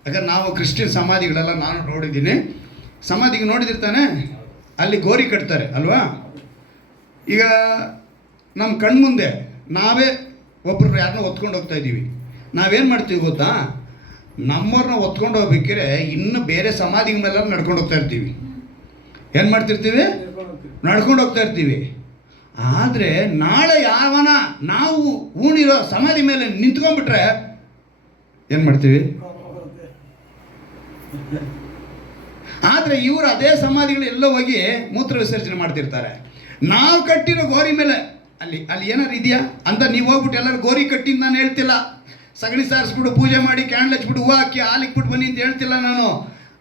ಯಾಕಂದ್ರೆ ನಾವು ಕ್ರಿಶ್ಚಿಯನ್ ಸಮಾಧಿಗಳೆಲ್ಲ ನಾನು ನೋಡಿದ್ದೀನಿ. ಸಮಾಧಿಗೆ ನೋಡಿದಿರ್ತಾನೆ, ಅಲ್ಲಿ ಗೋರಿ ಕಟ್ತಾರೆ ಅಲ್ವಾ? ಈಗ ನಮ್ಮ ಕಣ್ಮುಂದೆ ನಾವೇ ಒಬ್ಬರು ಯಾರನ್ನ ಹೊತ್ಕೊಂಡು ಹೋಗ್ತಾ ಇದ್ದೀವಿ. ನಾವೇನು ಮಾಡ್ತೀವಿ ಗೊತ್ತಾ? ನಮ್ಮವ್ರನ್ನ ಹೊತ್ಕೊಂಡು ಹೋಗ್ಬೇಕಾದ್ರೆ ಇನ್ನು ಬೇರೆ ಸಮಾಧಿ ಮೇಲೆಲ್ಲ ನಡ್ಕೊಂಡು ಹೋಗ್ತಾ ಇರ್ತೀವಿ. ಏನು ಮಾಡ್ತಿರ್ತೀವಿ? ನಡ್ಕೊಂಡು ಹೋಗ್ತಾ ಇರ್ತೀವಿ. ಆದರೆ ನಾಳೆ ಯಾವನ ನಾವು ಊಣಿರೋ ಸಮಾಧಿ ಮೇಲೆ ನಿಂತ್ಕೊಂಡ್ಬಿಟ್ರೆ ಏನು ಮಾಡ್ತೀವಿ? ಆದರೆ ಇವರು ಅದೇ ಸಮಾಧಿಗಳು ಎಲ್ಲೋ ಹೋಗಿ ಮೂತ್ರ ವಿಸರ್ಜನೆ ಮಾಡ್ತಿರ್ತಾರೆ. ನಾವು ಕಟ್ಟಿರೋ ಗೋರಿ ಮೇಲೆ ಅಲ್ಲಿ ಏನಾರು ಇದೆಯಾ ಅಂತ ನೀವು ಹೋಗ್ಬಿಟ್ಟು ಎಲ್ಲರೂ ಗೋರಿ ಕಟ್ಟಿದ್ದು ನಾನು ಹೇಳ್ತಿಲ್ಲ. ಸಗಣಿ ಸಾರಿಸ್ಬಿಟ್ಟು ಪೂಜೆ ಮಾಡಿ ಕ್ಯಾಂಡಲ್ ಹಚ್ಬಿಟ್ಟು ಹೂವು ಹಾಕಿ ಹಾಲಿಕ್ಬಿಟ್ಟು ಬನ್ನಿ ಅಂತ ಹೇಳ್ತಿಲ್ಲ ನಾನು.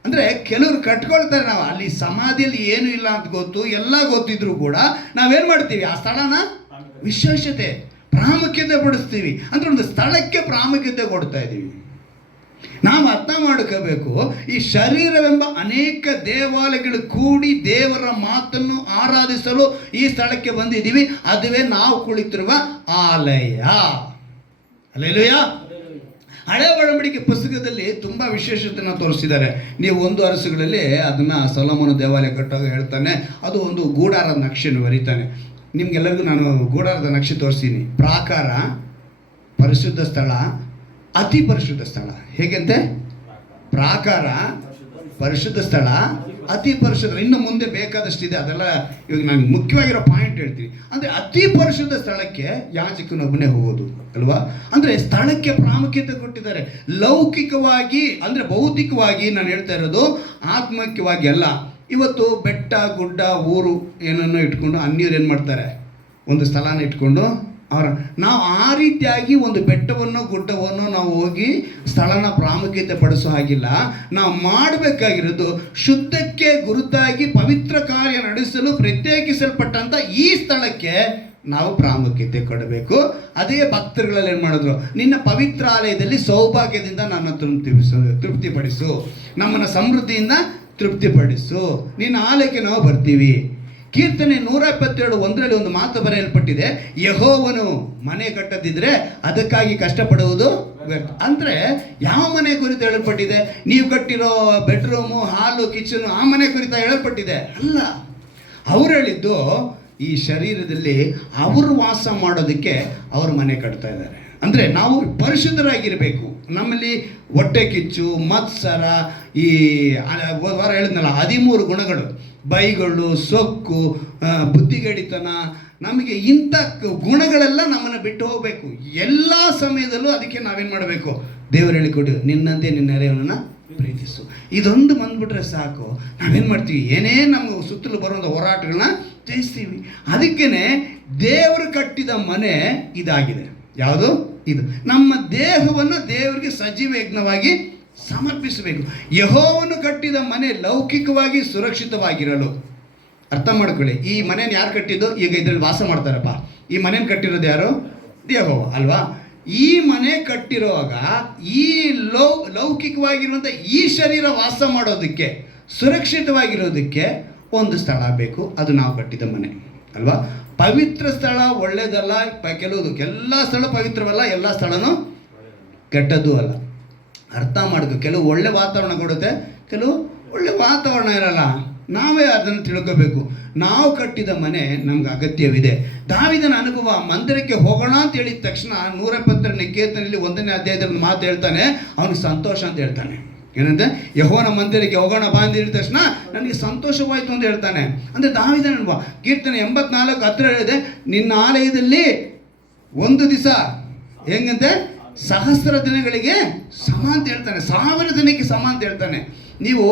ಅಂದರೆ ಕೆಲವರು ಕಟ್ಕೊಳ್ತಾರೆ. ನಾವು ಅಲ್ಲಿ ಸಮಾಧಿಯಲ್ಲಿ ಏನೂ ಇಲ್ಲ ಅಂತ ಗೊತ್ತು, ಎಲ್ಲ ಗೊತ್ತಿದ್ರು ಕೂಡ ನಾವೇನು ಮಾಡ್ತೀವಿ? ಆ ಸ್ಥಳನ ವಿಶೇಷತೆ ಪ್ರಾಮುಖ್ಯತೆ ಪಡಿಸ್ತೀವಿ. ಅಂದರೆ ಒಂದು ಸ್ಥಳಕ್ಕೆ ಪ್ರಾಮುಖ್ಯತೆ ಕೊಡ್ತಾ ಇದ್ದೀವಿ. ನಾವು ಅರ್ಥ ಮಾಡ್ಕೋಬೇಕು, ಈ ಶರೀರವೆಂಬ ಅನೇಕ ದೇವಾಲಯಗಳು ಕೂಡಿ ದೇವರ ಮಾತನ್ನು ಆರಾಧಿಸಲು ಈ ಸ್ಥಳಕ್ಕೆ ಬಂದಿದ್ದೀವಿ. ಅದುವೇ ನಾವು ಕುಳಿತಿರುವ ಆಲಯ. ಹಲ್ಲೆಲೂಯಾ. ಹಳೆ ಒಡಂಬಡಿಕೆ ಪುಸ್ತಕದಲ್ಲಿ ತುಂಬ ವಿಶೇಷತೆಯನ್ನು ತೋರಿಸಿದ್ದಾರೆ. ನೀವು 1 ಅರಸುಗಳಲ್ಲಿ ಅದನ್ನು ಸೊಲೊಮೋನ ದೇವಾಲಯ ಕಟ್ಟುವಾಗ ಹೇಳ್ತಾನೆ, ಅದು ಒಂದು ಗೂಡಾರದ ನಕ್ಷೆಯನ್ನು ಬರೀತಾನೆ. ನಿಮ್ಗೆಲ್ಲರಿಗೂ ನಾನು ಗೂಡಾರದ ನಕ್ಷೆ ತೋರಿಸ್ತೀನಿ. ಪ್ರಾಕಾರ, ಪರಿಶುದ್ಧ ಸ್ಥಳ, ಅತಿ ಪರಿಶುದ್ಧ ಸ್ಥಳ. ಹೇಗೆಂತೆ? ಪ್ರಾಕಾರ, ಪರಿಶುದ್ಧ ಸ್ಥಳ, ಅತಿ ಪರಿಶುದ್ಧ. ಇನ್ನು ಮುಂದೆ ಬೇಕಾದಷ್ಟಿದೆ, ಅದೆಲ್ಲ ಇವಾಗ ನಾನು ಮುಖ್ಯವಾಗಿರೋ ಪಾಯಿಂಟ್ ಹೇಳ್ತೀನಿ. ಅಂದರೆ ಅತಿ ಪರಿಶುದ್ಧ ಸ್ಥಳಕ್ಕೆ ಯಾಜಕನೊಬ್ಬನೇ ಹೋಗೋದು ಅಲ್ವಾ? ಅಂದರೆ ಸ್ಥಳಕ್ಕೆ ಪ್ರಾಮುಖ್ಯತೆ ಕೊಟ್ಟಿದ್ದಾರೆ. ಲೌಕಿಕವಾಗಿ ಅಂದರೆ ಭೌತಿಕವಾಗಿ ನಾನು ಹೇಳ್ತಾ ಇರೋದು, ಆತ್ಮಿಕವಾಗಿ ಅಲ್ಲ. ಇವತ್ತು ಬೆಟ್ಟ ಗುಡ್ಡ ಊರು ಏನನ್ನೋ ಇಟ್ಕೊಂಡು ಅನ್ಯರು ಏನು ಮಾಡ್ತಾರೆ? ಒಂದು ಸ್ಥಳನ ಇಟ್ಕೊಂಡು ನಾವು ಆ ರೀತಿಯಾಗಿ ಒಂದು ಬೆಟ್ಟವನ್ನು ಗುಡ್ಡವನ್ನು ನಾವು ಹೋಗಿ ಸ್ಥಳನ ಪ್ರಾಮುಖ್ಯತೆ ಪಡಿಸೋ ಹಾಗಿಲ್ಲ. ನಾವು ಮಾಡಬೇಕಾಗಿರೋದು ಶುದ್ಧಕ್ಕೆ ಗುರುತಾಗಿ ಪವಿತ್ರ ಕಾರ್ಯ ನಡೆಸಲು ಪ್ರತ್ಯೇಕಿಸಲ್ಪಟ್ಟಂಥ ಈ ಸ್ಥಳಕ್ಕೆ ನಾವು ಪ್ರಾಮುಖ್ಯತೆ ಕೊಡಬೇಕು. ಅದೇ ಭಕ್ತರುಗಳಲ್ಲಿ ಏನು ಮಾಡಿದ್ರು? ನಿನ್ನ ಪವಿತ್ರ ಆಲಯದಲ್ಲಿ ಸೌಭಾಗ್ಯದಿಂದ ನನ್ನ ತೃಪ್ತಿಪಡಿಸು, ನಮ್ಮನ್ನು ಸಮೃದ್ಧಿಯಿಂದ ತೃಪ್ತಿಪಡಿಸು, ನಿನ್ನ ಆಲಯಕ್ಕೆ ನಾವು ಬರ್ತೀವಿ. ಕೀರ್ತನೆ 127:1 ಒಂದು ಮಾತು ಬರೆಯಲ್ಪಟ್ಟಿದೆ, ಯೆಹೋವನು ಮನೆ ಕಟ್ಟದಿದ್ರೆ ಅದಕ್ಕಾಗಿ ಕಷ್ಟಪಡುವುದು ವ್ಯರ್ಥ. ಅಂದರೆ ಯಾವ ಮನೆ ಕುರಿತು ಹೇಳಲ್ಪಟ್ಟಿದೆ? ನೀವು ಕಟ್ಟಿರೋ ಬೆಡ್ರೂಮು, ಹಾಲು, ಕಿಚನು ಆ ಮನೆ ಕುರಿತ ಹೇಳಲ್ಪಟ್ಟಿದೆ ಅಲ್ಲ. ಅವ್ರು ಹೇಳಿದ್ದು ಈ ಶರೀರದಲ್ಲಿ ಅವರು ವಾಸ ಮಾಡೋದಕ್ಕೆ ಅವ್ರ ಮನೆ ಕಟ್ತಾ ಇದ್ದಾರೆ. ಅಂದರೆ ನಾವು ಪರಿಶುದ್ಧರಾಗಿರಬೇಕು. ನಮ್ಮಲ್ಲಿ ಹೊಟ್ಟೆ ಕಿಚ್ಚು, ಮತ್ಸರ, ಈ ವಾರ ಹೇಳಿದ್ನಲ್ಲ 13 ಗುಣಗಳು, ಬೈಗಳು, ಸೊಕ್ಕು, ಬುದ್ಧಿಗಡಿತನ, ನಮಗೆ ಇಂಥ ಗುಣಗಳೆಲ್ಲ ನಮ್ಮನ್ನು ಬಿಟ್ಟು ಹೋಗಬೇಕು ಎಲ್ಲ ಸಮಯದಲ್ಲೂ. ಅದಕ್ಕೆ ನಾವೇನು ಮಾಡಬೇಕು? ದೇವರು ಹೇಳಿಕೊಡು, ನಿನ್ನಂತೆ ನಿನ್ನ ನೆರೆಯವನನ್ನು ಪ್ರೀತಿಸು. ಇದೊಂದು ಬಂದ್ಬಿಟ್ರೆ ಸಾಕು, ನಾವೇನು ಮಾಡ್ತೀವಿ? ಏನೇ ನಮ್ಮ ಸುತ್ತಲೂ ಬರುವಂಥ ಹೋರಾಟಗಳನ್ನ ಜಯಿಸ್ತೀವಿ. ಅದಕ್ಕೇ ದೇವರು ಕಟ್ಟಿದ ಮನೆ ಇದಾಗಿದೆ. ಯಾವುದು? ಇದು ನಮ್ಮ ದೇಹವನ್ನು ದೇವರಿಗೆ ಸಜೀವ ಯಜ್ಞವಾಗಿ ಸಮರ್ಪಿಸಬೇಕು. ಯೆಹೋವನು ಕಟ್ಟಿದ ಮನೆ ಲೌಕಿಕವಾಗಿ ಸುರಕ್ಷಿತವಾಗಿರಲು. ಅರ್ಥ ಮಾಡ್ಕೊಳ್ಳಿ, ಈ ಮನೆಯನ್ನು ಯಾರು ಕಟ್ಟಿದ್ದು? ಈಗ ಇದರಲ್ಲಿ ವಾಸ ಮಾಡ್ತಾರಪ್ಪ, ಈ ಮನೆಯನ್ನು ಕಟ್ಟಿರೋದು ಯಾರು? ಯೆಹೋವ ಅಲ್ವಾ? ಈ ಮನೆ ಕಟ್ಟಿರುವಾಗ ಈ ಲೌಕಿಕವಾಗಿರುವಂಥ ಈ ಶರೀರ ವಾಸ ಮಾಡೋದಕ್ಕೆ, ಸುರಕ್ಷಿತವಾಗಿರೋದಕ್ಕೆ ಒಂದು ಸ್ಥಳ ಬೇಕು. ಅದು ನಾವು ಕಟ್ಟಿದ ಮನೆ ಅಲ್ವಾ? ಪವಿತ್ರ ಸ್ಥಳ ಒಳ್ಳೆಯದಲ್ಲ, ಎಲ್ಲ ಸ್ಥಳ ಪವಿತ್ರವಲ್ಲ, ಎಲ್ಲ ಸ್ಥಳನೂ ಕೆಟ್ಟದ್ದು ಅಲ್ಲ. ಅರ್ಥ ಮಾಡ್ಕೊ. ಕೆಲವು ಒಳ್ಳೆ ವಾತಾವರಣ ಕೊಡುತ್ತೆ, ಕೆಲವು ಒಳ್ಳೆ ವಾತಾವರಣ ಇರಲ್ಲ. ನಾವೇ ಅದನ್ನು ತಿಳ್ಕೋಬೇಕು. ನಾವು ಕಟ್ಟಿದ ಮನೆ ನಮ್ಗೆ ಅಗತ್ಯವಿದೆ. ದಾವೀದನ ಅನುಭವ, ಮಂದಿರಕ್ಕೆ ಹೋಗೋಣ ಅಂತ ಹೇಳಿದ ತಕ್ಷಣ 172 ಕೀರ್ತನೆಯಲ್ಲಿ 1ನೇ ಅಧ್ಯಾಯದಲ್ಲಿ ಮಾತು ಹೇಳ್ತಾನೆ, ಅವನಿಗೆ ಸಂತೋಷ ಅಂತ ಹೇಳ್ತಾನೆ. ಏನಂತೆ? ಯೆಹೋವನ ಮಂದಿರಕ್ಕೆ ಹೋಗೋಣ ಬಾ ಅಂತ ಹೇಳಿದ ತಕ್ಷಣ ನನಗೆ ಸಂತೋಷವಾಯಿತು ಅಂತ ಹೇಳ್ತಾನೆ. ಅಂದರೆ ದಾವೀದನ ಅನುಭವ. ಕೀರ್ತನೆ 84:10 ಹೇಳಿದೆ, ನಿನ್ನ ಆಲಯದಲ್ಲಿ ಒಂದು ದಿವಸ ಹೆಂಗಂತೆ 1000 ದಿನಗಳಿಗೆ ಸಮ ಅಂತ ಹೇಳ್ತಾನೆ, 1000 ದಿನಕ್ಕೆ ಸಮ ಅಂತ ಹೇಳ್ತಾನೆ. ನೀವು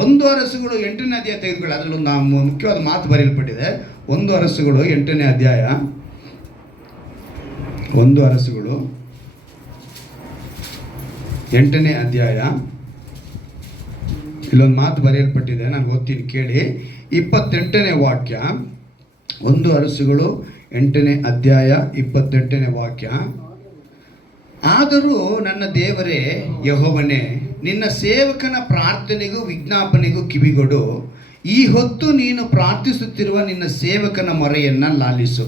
1 ಅರಸುಗಳು 8ನೇ ಅಧ್ಯಾಯ ತೆಗೆದುಕೊಳ್ಳಿ, ಅದರಲ್ಲಿ ಒಂದು ಮುಖ್ಯವಾದ ಮಾತು ಬರೆಯಲ್ಪಟ್ಟಿದೆ. 1 ಅರಸುಗಳು 8ನೇ ಅಧ್ಯಾಯ, 1 ಅರಸುಗಳು 8ನೇ ಅಧ್ಯಾಯ, ಇಲ್ಲೊಂದು ಮಾತು ಬರೆಯಲ್ಪಟ್ಟಿದೆ, ನಾನು ಓದ್ತೀನಿ ಕೇಳಿ. 28ನೇ ವಾಕ್ಯ, 1 ಅರಸುಗಳು 8ನೇ ಅಧ್ಯಾಯ 28ನೇ ವಾಕ್ಯ. ಆದರೂ ನನ್ನ ದೇವರೇ ಯೆಹೋವನೇ, ನಿನ್ನ ಸೇವಕನ ಪ್ರಾರ್ಥನೆಗೂ ವಿಜ್ಞಾಪನೆಗೂ ಕಿವಿಗೊಡು. ಈ ಹೊತ್ತು ನೀನು ಪ್ರಾರ್ಥಿಸುತ್ತಿರುವ ನಿನ್ನ ಸೇವಕನ ಮೊರೆಯನ್ನು ಲಾಲಿಸು.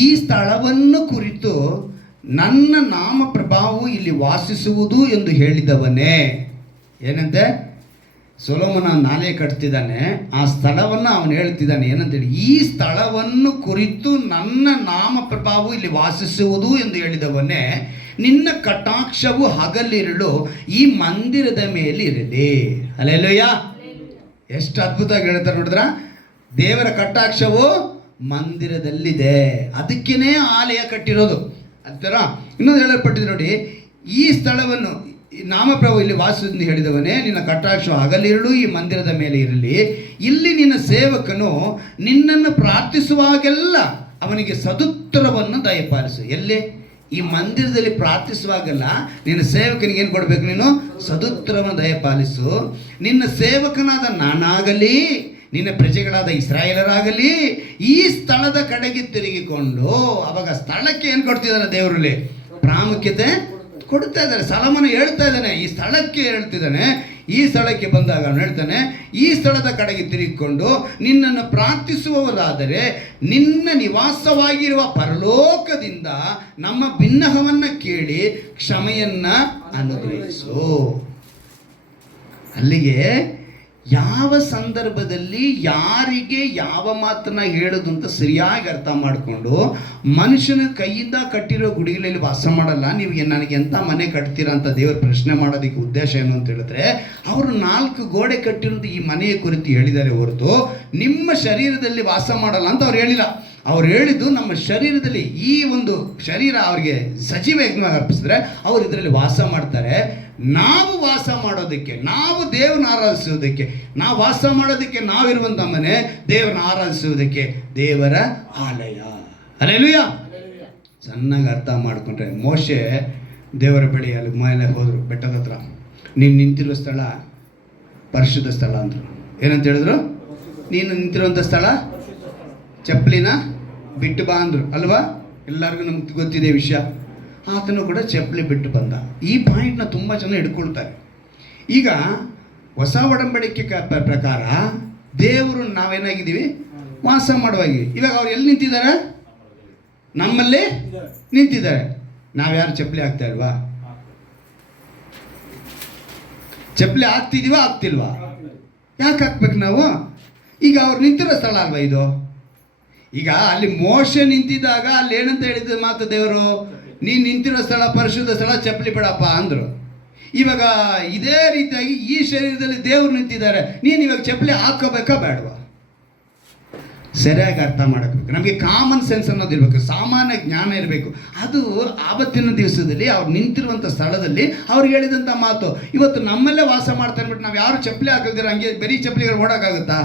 ಈ ಸ್ಥಳವನ್ನು ಕುರಿತು ನನ್ನ ನಾಮ ಪ್ರಭಾವವು ಇಲ್ಲಿ ವಾಸಿಸುವುದು ಎಂದು ಹೇಳಿದವನೇ. ಏನಂತೆ? ಸೊಲೊಮೋನ ನಾಲೆ ಕಟ್ತಿದ್ದಾನೆ, ಆ ಸ್ಥಳವನ್ನು ಅವನು ಹೇಳ್ತಿದ್ದಾನೆ. ಏನಂತೇಳಿ? ಈ ಸ್ಥಳವನ್ನು ಕುರಿತು ನನ್ನ ನಾಮ ಪ್ರಭಾವವು ಇಲ್ಲಿ ವಾಸಿಸುವುದು ಎಂದು ಹೇಳಿದವನೇ, ನಿನ್ನ ಕಟಾಕ್ಷವು ಹಗಲಿರುಳು ಈ ಮಂದಿರದ ಮೇಲೆ ಇರಲಿ. ಹಲ್ಲೆಲೂಯಾ! ಎಷ್ಟು ಅದ್ಭುತವಾಗಿ ಹೇಳ್ತಾರೆ ನೋಡಿದ್ರ? ದೇವರ ಕಟಾಕ್ಷವು ಮಂದಿರದಲ್ಲಿದೆ, ಅದಕ್ಕೇನೆ ಆಲಯ ಕಟ್ಟಿರೋದು. ಅದರ ಇನ್ನೊಂದು ಹೇಳಲ್ಪಟ್ಟಿದೆ ನೋಡಿ, ಈ ಸ್ಥಳವನ್ನು ನಾಮಪ್ರಭು ಇಲ್ಲಿ ವಾಸದಿಂದ ಹೇಳಿದವನೇ, ನಿನ್ನ ಕಟಾಕ್ಷ ಹಗಲಿರುಳು ಈ ಮಂದಿರದ ಮೇಲೆ ಇರಲಿ. ಇಲ್ಲಿ ನಿನ್ನ ಸೇವಕನು ನಿನ್ನನ್ನು ಪ್ರಾರ್ಥಿಸುವಾಗೆಲ್ಲ ಅವನಿಗೆ ಸದುತ್ತರವನ್ನು ದಯಪಾಲಿಸು. ಎಲ್ಲಿ? ಈ ಮಂದಿರದಲ್ಲಿ ಪ್ರಾರ್ಥಿಸುವಾಗೆಲ್ಲ ನಿನ್ನ ಸೇವಕನಿಗೆ ಏನು ಕೊಡಬೇಕು? ನೀನು ಸದುತ್ತರವನ್ನು ದಯಪಾಲಿಸು. ನಿನ್ನ ಸೇವಕನಾದ ನಾನಾಗಲಿ, ನಿನ್ನ ಪ್ರಜೆಗಳಾದ ಇಸ್ರಾಯೇಲರಾಗಲಿ ಈ ಸ್ಥಳದ ಕಡೆಗೆ ತಿರುಗಿಕೊಂಡು, ಅವಾಗ ಸ್ಥಳಕ್ಕೆ ಏನು ಕೊಡ್ತಿದ್ದಾನೆ? ದೇವರಲ್ಲಿ ಪ್ರಾಮುಖ್ಯತೆ ಕೊಡ್ತಾ ಇದ್ದಾರೆ. ಸೊಲೊಮೋನ ಹೇಳ್ತಾ ಇದ್ದಾನೆ, ಈ ಸ್ಥಳಕ್ಕೆ ಹೇಳ್ತಿದ್ದಾನೆ. ಈ ಸ್ಥಳಕ್ಕೆ ಬಂದಾಗ ಅವನು ಹೇಳ್ತಾನೆ, ಈ ಸ್ಥಳದ ಕಡೆಗೆ ತಿರುಗಿಕೊಂಡು ನಿನ್ನನ್ನು ಪ್ರಾರ್ಥಿಸುವವರಾದರೆ ನಿನ್ನ ನಿವಾಸವಾಗಿರುವ ಪರಲೋಕದಿಂದ ನಮ್ಮ ಬಿನ್ನಹವನ್ನು ಕೇಳಿ ಕ್ಷಮೆಯನ್ನು ಅನುಗ್ರಹಿಸು. ಅಲ್ಲಿಗೆ ಯಾವ ಸಂದರ್ಭದಲ್ಲಿ ಯಾರಿಗೆ ಯಾವ ಮಾತನ್ನ ಹೇಳೋದು ಅಂತ ಸರಿಯಾಗಿ ಅರ್ಥ ಮಾಡಿಕೊಂಡು, ಮನುಷ್ಯನ ಕೈಯಿಂದ ಕಟ್ಟಿರೋ ಗುಡಿಗಳಲ್ಲಿ ವಾಸ ಮಾಡಲ್ಲ. ನೀವು ನನಗೆ ಎಂಥ ಮನೆ ಕಟ್ತೀರಾ ಅಂತ ದೇವರು ಪ್ರಶ್ನೆ ಮಾಡೋದಕ್ಕೆ ಉದ್ದೇಶ ಏನು ಅಂತ ಹೇಳಿದ್ರೆ, ಅವರು 4 ಗೋಡೆ ಕಟ್ಟಿರೋದು ಈ ಮನೆಯ ಕುರಿತು ಹೇಳಿದ್ದಾರೆ ಹೊರತು ನಿಮ್ಮ ಶರೀರದಲ್ಲಿ ವಾಸ ಮಾಡಲ್ಲ ಅಂತ ಅವ್ರು ಹೇಳಿಲ್ಲ. ಅವ್ರು ಹೇಳಿದ್ದು ನಮ್ಮ ಶರೀರದಲ್ಲಿ, ಈ ಒಂದು ಶರೀರ ಅವರಿಗೆ ಸಜೀವ ಯಜ್ಞವಾಗಿ ಅರ್ಪಿಸಿದ್ರೆ ಅವರು ಇದರಲ್ಲಿ ವಾಸ ಮಾಡ್ತಾರೆ. ನಾವು ವಾಸ ಮಾಡೋದಕ್ಕೆ, ನಾವು ದೇವರನ್ನ ಆರಾಧಿಸುವುದಕ್ಕೆ, ನಾವು ವಾಸ ಮಾಡೋದಕ್ಕೆ ನಾವಿರುವಂಥ ಮನೆ ದೇವರನ್ನ ಆರಾಧಿಸುವುದಕ್ಕೆ ದೇವರ ಆಲಯ. ಹಲ್ಲೆಲೂಯಾ! ಚೆನ್ನಾಗಿ ಅರ್ಥ ಮಾಡಿಕೊಂಡ್ರೆ, ಮೋಶೆ ದೇವರ ಬಳಿ ಅಲ್ಲಿ ಮೇಲೆ ಹೋದರು, ಬೆಟ್ಟದ ಹತ್ರ. ನೀನು ನಿಂತಿರೋ ಸ್ಥಳ ಪರಿಶುದ್ಧ ಸ್ಥಳ ಅಂದರು. ಏನಂತ ಹೇಳಿದ್ರು? ನೀನು ನಿಂತಿರುವಂಥ ಸ್ಥಳ ಚಪ್ಪಲಿನ ಬಿಟ್ಟು ಬಾ ಅಂದರು ಅಲ್ವಾ? ಎಲ್ಲರಿಗೂ ನಮ್ಗೆ ಗೊತ್ತಿದೆ ವಿಷಯ. ಆತನು ಕೂಡ ಚಪ್ಪಲಿ ಬಿಟ್ಟು ಬಂದ. ಈ ಪಾಯಿಂಟ್ನ ತುಂಬ ಜನ ಹಿಡ್ಕೊಳ್ತಾರೆ. ಈಗ ಹೊಸ ಒಡಂಬಡಿಕೆ ಪ್ರಕಾರ ದೇವರು ನಾವೇನಾಗಿದ್ದೀವಿ? ವಾಸ ಮಾಡುವಾಗಿವಿ. ಇವಾಗ ಅವ್ರು ಎಲ್ಲಿ ನಿಂತಿದ್ದಾರೆ? ನಮ್ಮಲ್ಲಿ ನಿಂತಿದ್ದಾರೆ. ನಾವ್ಯಾರು ಚಪ್ಪಲಿ ಹಾಕ್ತಾ ಇಲ್ವಾ? ಚಪ್ಪಲಿ ಹಾಕ್ತಿದೀವಾ ಆಗ್ತಿಲ್ವಾ? ಯಾಕೆ ಹಾಕ್ಬೇಕು ನಾವು? ಈಗ ಅವ್ರು ನಿಂತಿರೋ ಸ್ಥಳ ಅಲ್ವಾ ಇದು? ಈಗ ಅಲ್ಲಿ ಮೋಶೆ ನಿಂತಿದ್ದಾಗ ಅಲ್ಲಿ ಏನಂತ ಹೇಳಿದ ಮಾತು ದೇವರು, ನೀನು ನಿಂತಿರೋ ಸ್ಥಳ ಪರಿಶುದ್ಧ ಸ್ಥಳ, ಚಪ್ಪಲಿ ಬಿಡಪ್ಪ ಅಂದರು. ಇವಾಗ ಇದೇ ರೀತಿಯಾಗಿ ಈ ಶರೀರದಲ್ಲಿ ದೇವರು ನಿಂತಿದ್ದಾರೆ, ನೀನು ಇವಾಗ ಚಪ್ಪಲಿ ಹಾಕೋಬೇಕಾ ಬೇಡವಾ? ಸರಿಯಾಗಿ ಅರ್ಥ ಮಾಡಬೇಕು. ನಮಗೆ ಕಾಮನ್ ಸೆನ್ಸ್ ಅನ್ನೋದು ಇರಬೇಕು, ಸಾಮಾನ್ಯ ಜ್ಞಾನ ಇರಬೇಕು. ಅದು ಆವತ್ತಿನ ದಿವಸದಲ್ಲಿ ಅವ್ರು ನಿಂತಿರುವಂಥ ಸ್ಥಳದಲ್ಲಿ ಅವ್ರಿಗೆ ಹೇಳಿದಂಥ ಮಾತು. ಇವತ್ತು ನಮ್ಮಲ್ಲೇ ವಾಸ ಮಾಡ್ತಾ ಇರ್ಬಿಟ್ಟು ನಾವು ಯಾರು ಚಪ್ಪಲಿ ಹಾಕಿದ್ರೆ ಹಂಗೆ ಬರೀ ಚಪ್ಪಲಿಗಳು ಓಡೋಕ್ಕಾಗುತ್ತಾ?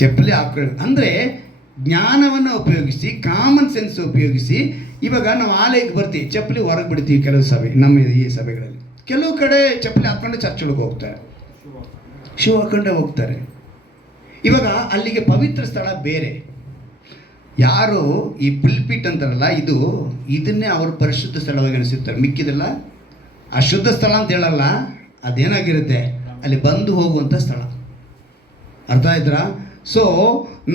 ಚಪ್ಪಲಿ ಹಾಕೊಳ್ಳಿ ಅಂದರೆ ಜ್ಞಾನವನ್ನು ಉಪಯೋಗಿಸಿ, ಕಾಮನ್ ಸೆನ್ಸ್ ಉಪಯೋಗಿಸಿ. ಇವಾಗ ನಾವು ಆಲಯಕ್ಕೆ ಬರ್ತೀವಿ, ಚಪ್ಪಲಿ ಹೊರಗೆ ಬಿಡ್ತೀವಿ. ಕೆಲವು ಸಭೆ, ನಮ್ಮ ಈ ಸಭೆಗಳಲ್ಲಿ ಕೆಲವು ಕಡೆ ಚಪ್ಪಲಿ ಹಾಕ್ಕೊಂಡು ಚರ್ಚ್ಗಳಿಗೆ ಹೋಗ್ತಾರೆ, ಶೂ ಹಾಕೊಂಡೇ ಹೋಗ್ತಾರೆ. ಇವಾಗ ಅಲ್ಲಿಗೆ ಪವಿತ್ರ ಸ್ಥಳ ಬೇರೆ. ಯಾರು ಈ ಪುಲ್ಪಿಟ್ ಅಂತಾರಲ್ಲ, ಇದನ್ನೇ ಅವರು ಪರಿಶುದ್ಧ ಸ್ಥಳವಾಗಿ ಅನಿಸುತ್ತಾರೆ. ಮಿಕ್ಕಿದೆಲ್ಲ ಅಶುದ್ಧ ಸ್ಥಳ ಅಂತ ಹೇಳಲ್ಲ, ಅದೇನಾಗಿರುತ್ತೆ ಅಲ್ಲಿ ಬಂದು ಹೋಗುವಂಥ ಸ್ಥಳ. ಅರ್ಥ ಆಯ್ತಾ? ಸೊ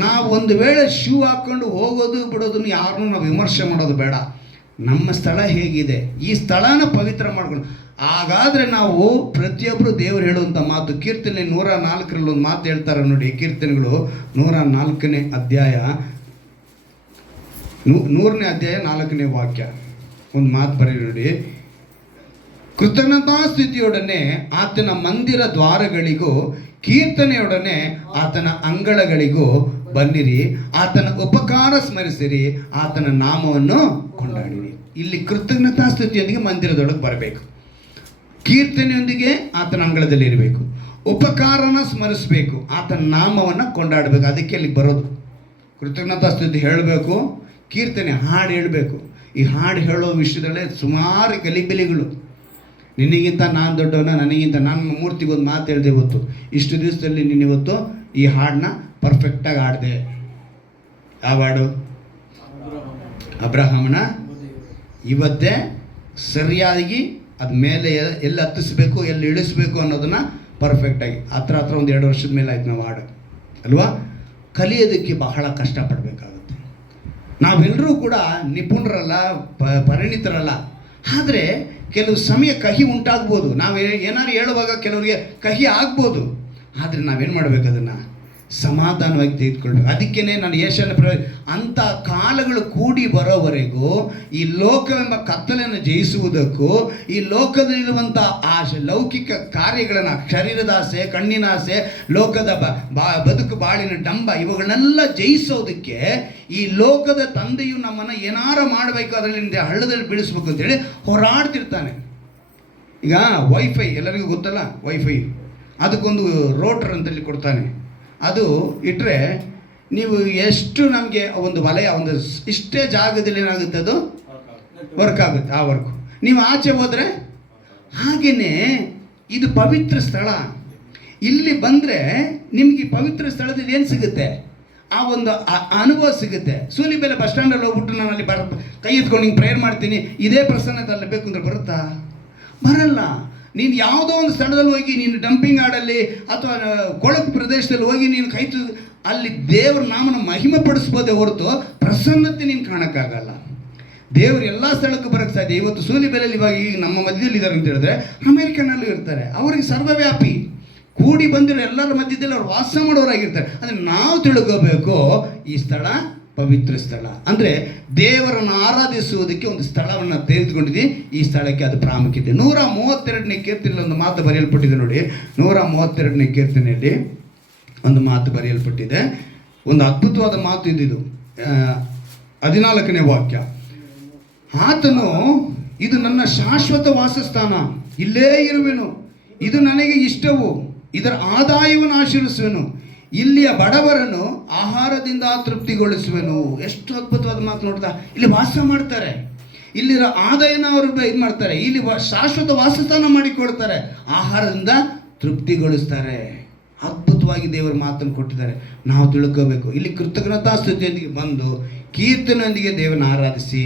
ನಾವು ಒಂದು ವೇಳೆ ಶೂ ಹಾಕ್ಕೊಂಡು ಹೋಗೋದು ಬಿಡೋದನ್ನು ಯಾರನ್ನೂ ನಾವು ವಿಮರ್ಶೆ ಮಾಡೋದು ಬೇಡ. ನಮ್ಮ ಸ್ಥಳ ಹೇಗಿದೆ, ಈ ಸ್ಥಳನ ಪವಿತ್ರ ಮಾಡ್ಕೊಂಡು, ಹಾಗಾದರೆ ನಾವು ಪ್ರತಿಯೊಬ್ಬರು ದೇವರು ಹೇಳುವಂಥ ಮಾತು, ಕೀರ್ತನೆ 104ರಲ್ಲಿ ಒಂದು ಮಾತು ಹೇಳ್ತಾರೆ ನೋಡಿ. ಕೀರ್ತನೆಗಳು 104ನೇ ಅಧ್ಯಾಯ 100ನೇ ಅಧ್ಯಾಯ 4ನೇ ವಾಕ್ಯ ಒಂದು ಮಾತು ಬರೀ ನೋಡಿ. ಕೃತಜ್ಞತಾ ಸ್ಥಿತಿಯೊಡನೆ ಆತನ ಮಂದಿರ ದ್ವಾರಗಳಿಗೂ, ಕೀರ್ತನೆಯೊಡನೆ ಆತನ ಅಂಗಳಗಳಿಗೂ ಬನ್ನಿರಿ, ಆತನ ಉಪಕಾರ ಸ್ಮರಿಸಿರಿ, ಆತನ ನಾಮವನ್ನು ಕೊಂಡಾಡಿರಿ. ಇಲ್ಲಿ ಕೃತಜ್ಞತಾ ಸ್ತುತಿಯೊಂದಿಗೆ ಮಂದಿರದೊಳಗೆ ಬರಬೇಕು, ಕೀರ್ತನೆಯೊಂದಿಗೆ ಆತನ ಅಂಗಳದಲ್ಲಿ ಇರಬೇಕು, ಉಪಕಾರನ ಸ್ಮರಿಸಬೇಕು, ಆತನ ನಾಮವನ್ನು ಕೊಂಡಾಡಬೇಕು. ಅದಕ್ಕೆ ಅಲ್ಲಿಗೆ ಬರೋದು. ಕೃತಜ್ಞತಾ ಸ್ತುತಿ ಹೇಳಬೇಕು, ಕೀರ್ತನೆ ಹಾಡು ಹೇಳಬೇಕು. ಈ ಹಾಡು ಹೇಳೋ ವಿಷಯದಲ್ಲೇ ಸುಮಾರು ಗಲಿಬಿಲಿಗಳು. ನಿನಗಿಂತ ನಾನು ದೊಡ್ಡವನ, ನನಗಿಂತ ನಾನು ಮೂರ್ತಿಗೊಂದು ಮಾತು ಹೇಳಿದೆ ಇವತ್ತು. ಇಷ್ಟು ದಿವಸದಲ್ಲಿ ನೀನು ಇವತ್ತು ಈ ಹಾಡನ್ನ ಪರ್ಫೆಕ್ಟಾಗಿ ಹಾಡಿದೆ. ಯಾವ ಹಾಡು? ಅಬ್ರಹಾಮನ. ಇವತ್ತೇ ಸರಿಯಾಗಿ ಅದು ಮೇಲೆ ಎಲ್ಲಿ ಹತ್ತಿಸ್ಬೇಕು, ಎಲ್ಲಿ ಇಳಿಸ್ಬೇಕು ಅನ್ನೋದನ್ನು ಪರ್ಫೆಕ್ಟಾಗಿ ಹತ್ರ ಒಂದು 2 ವರ್ಷದ ಮೇಲೆ ಆಯ್ತು ನಾವು ಹಾಡು ಅಲ್ವಾ. ಕಲಿಯೋದಕ್ಕೆ ಬಹಳ ಕಷ್ಟಪಡಬೇಕಾಗುತ್ತೆ. ನಾವೆಲ್ಲರೂ ಕೂಡ ನಿಪುಣರಲ್ಲ, ಪರಿಣಿತರಲ್ಲ. ಆದರೆ ಕೆಲವು ಸಮಯ ಕಹಿ ಉಂಟಾಗ್ಬೋದು. ನಾವು ಏನಾದ್ರು ಹೇಳುವಾಗ ಕೆಲವರಿಗೆ ಕಹಿ ಆಗ್ಬೋದು. ಆದರೆ ನಾವೇನು ಮಾಡಬೇಕು, ಅದನ್ನು ಸಮಾಧಾನವಾಗಿ ತೆಗೆದುಕೊಳ್ಬೇಕು. ಅದಕ್ಕೇ ನಾನು ಯೇಷನ ಅಂಥ ಕಾಲಗಳು ಕೂಡಿ ಬರೋವರೆಗೂ ಈ ಲೋಕವೆಂಬ ಕತ್ತಲೆಯನ್ನು ಜಯಿಸುವುದಕ್ಕೂ, ಈ ಲೋಕದಲ್ಲಿರುವಂಥ ಲೌಕಿಕ ಕಾರ್ಯಗಳನ್ನು, ಶರೀರದ ಆಸೆ, ಕಣ್ಣಿನ ಆಸೆ, ಲೋಕದ ಬದುಕು ಬಾಳಿನ ಡಂಬ, ಇವುಗಳನ್ನೆಲ್ಲ ಜಯಿಸೋದಕ್ಕೆ ಈ ಲೋಕದ ತಂದೆಯು ನಮ್ಮನ್ನು ಏನಾರು ಮಾಡಬೇಕು, ಅದರಲ್ಲಿ ಹಳ್ಳದಲ್ಲಿ ಬೀಳಿಸ್ಬೇಕು ಅಂತೇಳಿ ಹೋರಾಡ್ತಿರ್ತಾನೆ. ಈಗ ವೈಫೈ ಎಲ್ಲರಿಗೂ ಗೊತ್ತಲ್ಲ, ವೈಫೈ ಅದಕ್ಕೊಂದು ರೋಟರ್ ಅಂತೇಳಿ ಕೊಡ್ತಾನೆ. ಅದು ಇಟ್ಟರೆ ನೀವು ಎಷ್ಟು ನಮಗೆ ಒಂದು ವಲಯ, ಒಂದು ಇಷ್ಟೇ ಜಾಗದಲ್ಲಿ ಏನಾಗುತ್ತೆ, ಅದು ವರ್ಕ್ ಆಗುತ್ತೆ. ಆ ವರ್ಕು ನೀವು ಆಚೆ ಹೋದರೆ ಹಾಗೆಯೇ ಇದು ಪವಿತ್ರ ಸ್ಥಳ. ಇಲ್ಲಿ ಬಂದರೆ ನಿಮಗೆ ಪವಿತ್ರ ಸ್ಥಳದಲ್ಲಿ ಏನು ಸಿಗುತ್ತೆ, ಆ ಒಂದು ಅನುಭವ ಸಿಗುತ್ತೆ. ಸೂಲಿಬೆಲೆ ಬಸ್ ಸ್ಟ್ಯಾಂಡಲ್ಲಿ ಹೋಗ್ಬಿಟ್ಟು ನಾನು ಅಲ್ಲಿ ಕೈ ಎತ್ಕೊಂಡು ಹಿಂಗೆ ಪ್ರೇಯರ್ ಮಾಡ್ತೀನಿ, ಇದೇ ಪ್ರಸನ್ನತೆ ಅಲ್ಲಿ ಬೇಕು ಅಂದರೆ ಬರುತ್ತಾ? ಬರಲ್ಲ. ನೀನು ಯಾವುದೋ ಒಂದು ಸ್ಥಳದಲ್ಲಿ ಹೋಗಿ ನೀನು ಡಂಪಿಂಗ್ ಆಡಲ್ಲಿ ಅಥವಾ ಕೊಳಕು ಪ್ರದೇಶದಲ್ಲಿ ಹೋಗಿ ನೀನು ಅಲ್ಲಿ ದೇವರ ನಾಮನ ಮಹಿಮೆ ಪಡಿಸ್ಬೋದೇ ಹೊರತು ಪ್ರಸನ್ನತೆ ನೀನು ಕಾಣೋಕ್ಕಾಗಲ್ಲ. ದೇವರು ಎಲ್ಲ ಸ್ಥಳಕ್ಕೂ ಬರೋಕ್ಕೆ ಸಾಧ್ಯ. ಇವತ್ತು ಸೂಲಿಬೆಲೆಯಲ್ಲಿ ಇವಾಗ ಈಗ ನಮ್ಮ ಮಧ್ಯದಲ್ಲಿ ಇದ್ದಾರೆ ಅಂತ ಹೇಳಿದ್ರೆ ಅಮೇರಿಕನಲ್ಲೂ ಇರ್ತಾರೆ. ಅವರಿಗೆ ಸರ್ವವ್ಯಾಪಿ, ಕೂಡಿ ಬಂದಿರೋ ಎಲ್ಲರ ಮಧ್ಯದಲ್ಲಿ ಅವ್ರು ವಾಸ ಮಾಡೋರಾಗಿರ್ತಾರೆ. ಅಂದರೆ ನಾವು ತಿಳ್ಕೋಬೇಕು, ಈ ಸ್ಥಳ ಪವಿತ್ರ ಸ್ಥಳ. ಅಂದರೆ ದೇವರನ್ನು ಆರಾಧಿಸುವುದಕ್ಕೆ ಒಂದು ಸ್ಥಳವನ್ನು ತೆಗೆದುಕೊಂಡಿದ್ದೀವಿ. ಈ ಸ್ಥಳಕ್ಕೆ ಅದು ಪ್ರಾಮುಖ್ಯತೆ. 132ನೇ ಕೀರ್ತನೆಯಲ್ಲಿ ಒಂದು ಮಾತು ಬರೆಯಲ್ಪಟ್ಟಿದೆ ನೋಡಿ. 132ನೇ ಕೀರ್ತನೆಯಲ್ಲಿ ಒಂದು ಮಾತು ಬರೆಯಲ್ಪಟ್ಟಿದೆ. ಒಂದು ಅದ್ಭುತವಾದ ಮಾತು ಇದ್ದಿದ್ದು 14ನೇ ವಾಕ್ಯ. ಆತನು, ಇದು ನನ್ನ ಶಾಶ್ವತ ವಾಸಸ್ಥಾನ, ಇಲ್ಲೇ ಇರುವೆನು, ಇದು ನನಗೆ ಇಷ್ಟವು, ಇದರ ಆದಾಯವನ್ನು ಆಶೀರ್ವಿಸುವೆನು, ಇಲ್ಲಿಯ ಬಡವರನ್ನು ಆಹಾರದಿಂದ ತೃಪ್ತಿಗೊಳಿಸುವೆನು. ಎಷ್ಟು ಅದ್ಭುತವಾದ ಮಾತು ನೋಡ್ತಾ. ಇಲ್ಲಿ ವಾಸ ಮಾಡ್ತಾರೆ, ಇಲ್ಲಿರೋ ಆದಾಯನ ಅವರು ಇದು ಮಾಡ್ತಾರೆ, ಇಲ್ಲಿ ಶಾಶ್ವತ ವಾಸಸ್ಥಾನ ಮಾಡಿಕೊಡ್ತಾರೆ, ಆಹಾರದಿಂದ ತೃಪ್ತಿಗೊಳಿಸ್ತಾರೆ. ಅದ್ಭುತವಾಗಿ ದೇವರ ಮಾತನ್ನು ಕೊಟ್ಟಿದ್ದಾರೆ. ನಾವು ತಿಳ್ಕೋಬೇಕು. ಇಲ್ಲಿ ಕೃತಜ್ಞತಾ ಸ್ತುತಿಯೊಂದಿಗೆ ಬಂದು ಕೀರ್ತನೆಯೊಂದಿಗೆ ದೇವರನ್ನು ಆರಾಧಿಸಿ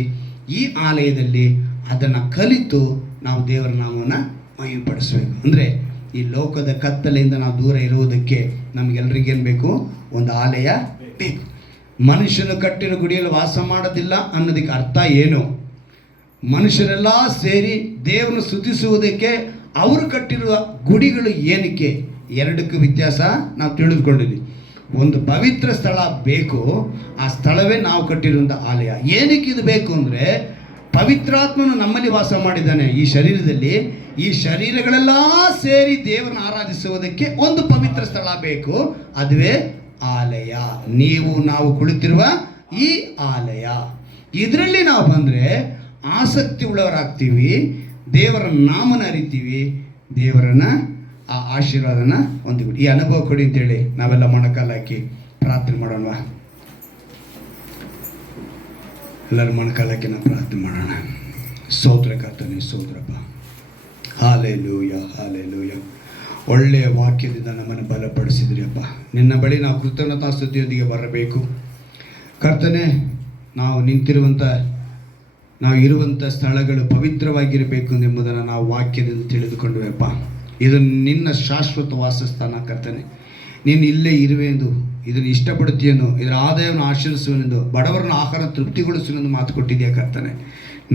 ಈ ಆಲಯದಲ್ಲಿ ಅದನ್ನು ಕಲಿತು ನಾವು ದೇವರ ನಾಮವನ್ನು ಮಹಿಮೆಪಡಿಸಬೇಕು. ಅಂದರೆ ಈ ಲೋಕದ ಕತ್ತಲೆಯಿಂದ ನಾವು ದೂರ ಇರುವುದಕ್ಕೆ ನಮಗೆಲ್ಲರಿಗೇನು ಬೇಕು? ಒಂದು ಆಲಯ ಬೇಕು. ಮನುಷ್ಯನು ಕಟ್ಟಿರೋ ಗುಡಿಯಲ್ಲಿ ವಾಸ ಮಾಡೋದಿಲ್ಲ ಅನ್ನೋದಕ್ಕೆ ಅರ್ಥ ಏನು? ಮನುಷ್ಯರೆಲ್ಲ ಸೇರಿ ದೇವರನ್ನು ಸ್ತುತಿಸುವುದಕ್ಕೆ ಅವರು ಕಟ್ಟಿರುವ ಗುಡಿಗಳು ಏನಕ್ಕೆ? ಎರಡಕ್ಕೂ ವ್ಯತ್ಯಾಸ ನಾವು ತಿಳಿದುಕೊಂಡಿದ್ವಿ. ಒಂದು ಪವಿತ್ರ ಸ್ಥಳ ಬೇಕು. ಆ ಸ್ಥಳವೇ ನಾವು ಕಟ್ಟಿರುವಂಥ ಆಲಯ. ಏನಕ್ಕೆ ಇದು ಬೇಕು ಅಂದರೆ, ಪವಿತ್ರಾತ್ಮನು ನಮ್ಮಲ್ಲಿ ವಾಸ ಮಾಡಿದ್ದಾನೆ ಈ ಶರೀರದಲ್ಲಿ. ಈ ಶರೀರಗಳೆಲ್ಲ ಸೇರಿ ದೇವರನ್ನು ಆರಾಧಿಸುವುದಕ್ಕೆ ಒಂದು ಪವಿತ್ರ ಸ್ಥಳ ಬೇಕು, ಅದುವೇ ಆಲಯ. ನಾವು ಕುಳಿತಿರುವ ಈ ಆಲಯ, ಇದರಲ್ಲಿ ನಾವು ಬಂದರೆ ಆಸಕ್ತಿ ಉಳ್ಳವರಾಗ್ತೀವಿ, ದೇವರ ನಾಮನ ಅರಿತೀವಿ, ದೇವರನ್ನ ಆ ಆಶೀರ್ವಾದನ ಹೊಂದಿಬಿಡಿ. ಈ ಅನುಭವ ಕೊಡಿ ಅಂತೇಳಿ ನಾವೆಲ್ಲ ಮೊಣಕಾಲು ಹಾಕಿ ಪ್ರಾರ್ಥನೆ ಮಾಡೋಣ. ಎಲ್ಲರೂ ಮೊಣಕಾಲು ಹಾಕಿ ನಾವು ಪ್ರಾರ್ಥನೆ ಮಾಡೋಣ. ಸ್ತೋತ್ರ ಕರ್ತನೇ, ಸ್ತೋತ್ರಪ್ಪ. Hallelujah, hallelujah. ಒಳ್ಳೆಯ ವಾಕ್ಯದಿಂದ ನಮ್ಮನ್ನು ಬಲಪಡಿಸಿದ್ರಿ ಅಪ್ಪ. ನಿನ್ನ ಬಳಿ ನಾವು ಕೃತಜ್ಞತಾ ಸ್ತುತಿಯೊಂದಿಗೆ ಬರಬೇಕು ಕರ್ತನೇ. ನಾವು ಇರುವಂಥ ಸ್ಥಳಗಳು ಪವಿತ್ರವಾಗಿರಬೇಕು ಎಂಬುದನ್ನು ನಾವು ವಾಕ್ಯದಿಂದ ತಿಳಿದುಕೊಂಡುವೆಪ್ಪ. ಇದು ನಿನ್ನ ಶಾಶ್ವತ ವಾಸಸ್ಥಾನ ಕರ್ತನೆ. ನೀನು ಇಲ್ಲೇ ಇರುವೆಂದು, ಇದನ್ನು ಇಷ್ಟಪಡುತ್ತೀಯನು, ಇದರ ಆದಾಯವನ್ನು ಆಶ್ರಯಿಸುವೆನೆಂದು, ಬಡವರನ್ನು ಆಹಾರ ತೃಪ್ತಿಗೊಳಿಸುವೆಂದು ಮಾತು ಕೊಟ್ಟಿದೆಯಾ ಕರ್ತನೆ.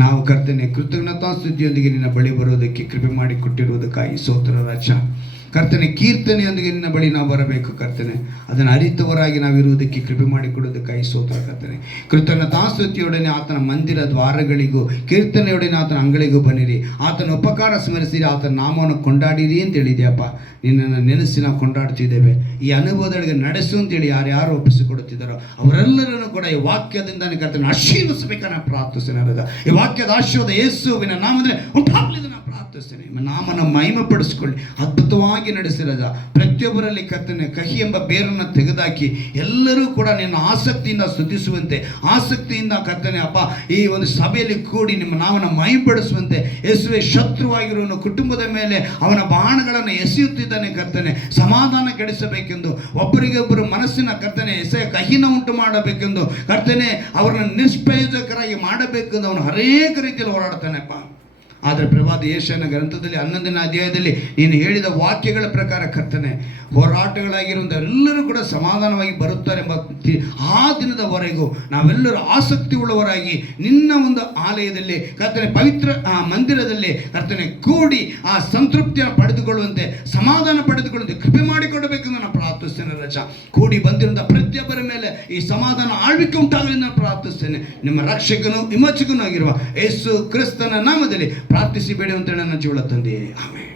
ನಾವು ಕರ್ತನೆ ಕೃತಜ್ಞತಾ ಸ್ತುತಿಯೊಂದಿಗೆ ನಿನ್ನ ಬಳಿ ಬರೋದಕ್ಕೆ ಕೃಪೆ ಮಾಡಿ ಕೊಟ್ಟಿರುವುದಕ್ಕಾಗಿ ಸ್ತೋತ್ರ ರಾಜ. ಕರ್ತನೆ ಕೀರ್ತನೆಯೊಂದಿಗೆ ನಿನ್ನ ಬಳಿ ನಾವು ಬರಬೇಕು ಕರ್ತನೆ. ಅದನ್ನು ಅರಿತವರಾಗಿ ನಾವಿರುವುದಕ್ಕೆ ಕೃಪೆ ಮಾಡಿಕೊಡೋದಕ್ಕಾಗಿ ಸ್ತೋತ್ರ ಕರ್ತನೆ. ಕೃತಜ್ಞತಾಸ್ತುತಿಯೊಡನೆ ಆತನ ಮಂದಿರ ದ್ವಾರಗಳಿಗೂ ಕೀರ್ತನೆಯೊಡನೆ ಆತನ ಅಂಗಳಿಗೂ ಬನ್ನಿರಿ. ಆತನ ಉಪಕಾರ ಸ್ಮರಿಸಿರಿ, ಆತನ ನಾಮವನ್ನು ಕೊಂಡಾಡಿರಿ ಅಂತ ಹೇಳಿದೆಯಪ್ಪ. ನಿನ್ನನ್ನು ನೆನೆಸಿ ನಾವು ಕೊಂಡಾಡ್ತಿದ್ದೇವೆ. ಈ ಅನುಭವದೊಳಗೆ ನಡೆಸು ಅಂತೇಳಿ ಯಾರ್ಯಾರು ಒಪ್ಪಿಸಿಕೊಡುತ್ತಿದ್ದಾರೋ ಅವರೆಲ್ಲರನ್ನು ಕೂಡ ಈ ವಾಕ್ಯದಿಂದ ಕರ್ತನೆ ಆಶೀರ್ವದಿಸಬೇಕನ್ನ ಪ್ರಾರ್ಥಿಸ್ತೇನೆ. ಈ ವಾಕ್ಯದ ಆಶೀರ್ವಾದ ಯೇಸುವಿನ ನಾಮದಲ್ಲಿ ಉಂಟಾಗಲಿ ನಾನು ಪ್ರಾರ್ಥಿಸ್ತೇನೆ. ನಾಮನ ಮಹಿಮೆಪಡಿಸಿಕೊಳ್ಳಿ, ಅದ್ಭುತವಾಗಿ ನಡೆಸಿರದ ಪ್ರತಿಯೊಬ್ಬರಲ್ಲಿ ಕರ್ತನೆ ಕಹಿ ಎಂಬ ಬೇರನ್ನು ತೆಗೆದಾಕಿ ಎಲ್ಲರೂ ಕೂಡ ನಿನ್ನ ಆಸಕ್ತಿಯಿಂದ ಸ್ತುತಿಸುವಂತೆ, ಆಸಕ್ತಿಯಿಂದ ಕರ್ತನೆ ಅಪ್ಪ ಈ ಒಂದು ಸಭೆಯಲ್ಲಿ ಕೂಡಿ ನಿಮ್ಮ ನಾಮನ ಮಹಿಮೆಪಡಿಸುವಂತೆ. ಯೇಸುವೆ ಶತ್ರುವಾಗಿರುವನು ಕುಟುಂಬದ ಮೇಲೆ ಅವನ ಬಾಣಗಳನ್ನು ಎಸೆಯುತ್ತಿದ್ದಾನೆ ಕರ್ತನೆ. ಸಮಾಧಾನ ಕೆಡಿಸಬೇಕೆಂದು, ಒಬ್ಬರಿಗೊಬ್ಬರು ಮನಸ್ಸಿನ ಕರ್ತನೆ ಕಹಿನ ಉಂಟು ಮಾಡಬೇಕೆಂದು ಕರ್ತನೆ, ಅವರನ್ನು ನಿಷ್ಪ್ರಯೋಜಕರಾಗಿ ಮಾಡಬೇಕೆಂದು ಅವನು ಅನೇಕ ರೀತಿಯಲ್ಲಿ ಹೋರಾಡ್ತಾನೆಪ್ಪ. ಆದರೆ ಪ್ರವಾದ ಯೆಶಾಯನ ಗ್ರಂಥದಲ್ಲಿ 11ನೇ ಅಧ್ಯಾಯದಲ್ಲಿ ನೀನು ಹೇಳಿದ ವಾಕ್ಯಗಳ ಪ್ರಕಾರ ಕರ್ತನೆ ಹೋರಾಟಗಳಾಗಿರುವಂಥ ಎಲ್ಲರೂ ಕೂಡ ಸಮಾಧಾನವಾಗಿ ಬರುತ್ತಾರೆಂಬ ಆ ದಿನದವರೆಗೂ ನಾವೆಲ್ಲರೂ ಆಸಕ್ತಿ ಉಳ್ಳವರಾಗಿ ನಿನ್ನ ಒಂದು ಆಲಯದಲ್ಲಿ ಕರ್ತನೆ ಪವಿತ್ರ ಆ ಮಂದಿರದಲ್ಲಿ ಕರ್ತನೆ ಕೂಡಿ ಆ ಸಂತೃಪ್ತಿಯನ್ನು ಪಡೆದುಕೊಳ್ಳುವಂತೆ, ಸಮಾಧಾನ ಪಡೆದುಕೊಳ್ಳುವಂತೆ ಕೃಪೆ ಮಾಡಿಕೊಡಬೇಕೆಂದು ನಾನು ಪ್ರಾರ್ಥಿಸ್ತೇನೆ ರಜ. ಕೂಡಿ ಬಂದಿರುವಂಥ ಪ್ರತಿಯೊಬ್ಬರ ಮೇಲೆ ಈ ಸಮಾಧಾನ ಆಳ್ವಿಕೆ ಉಂಟಾಗಲಿ ನಾನು ಪ್ರಾರ್ಥಿಸ್ತೇನೆ. ನಿಮ್ಮ ರಕ್ಷಕನು ವಿಮೋಚಕನೂ ಆಗಿರುವ ಯೇಸು ಕ್ರಿಸ್ತನ ನಾಮದಲ್ಲಿ ಪ್ರಾರ್ಥಿಸಿ ಬೇಡಿ ಅಂತ ನನ್ನ ಜೀವನ ತಂದೆಯೇ, ಆಮೆನ್.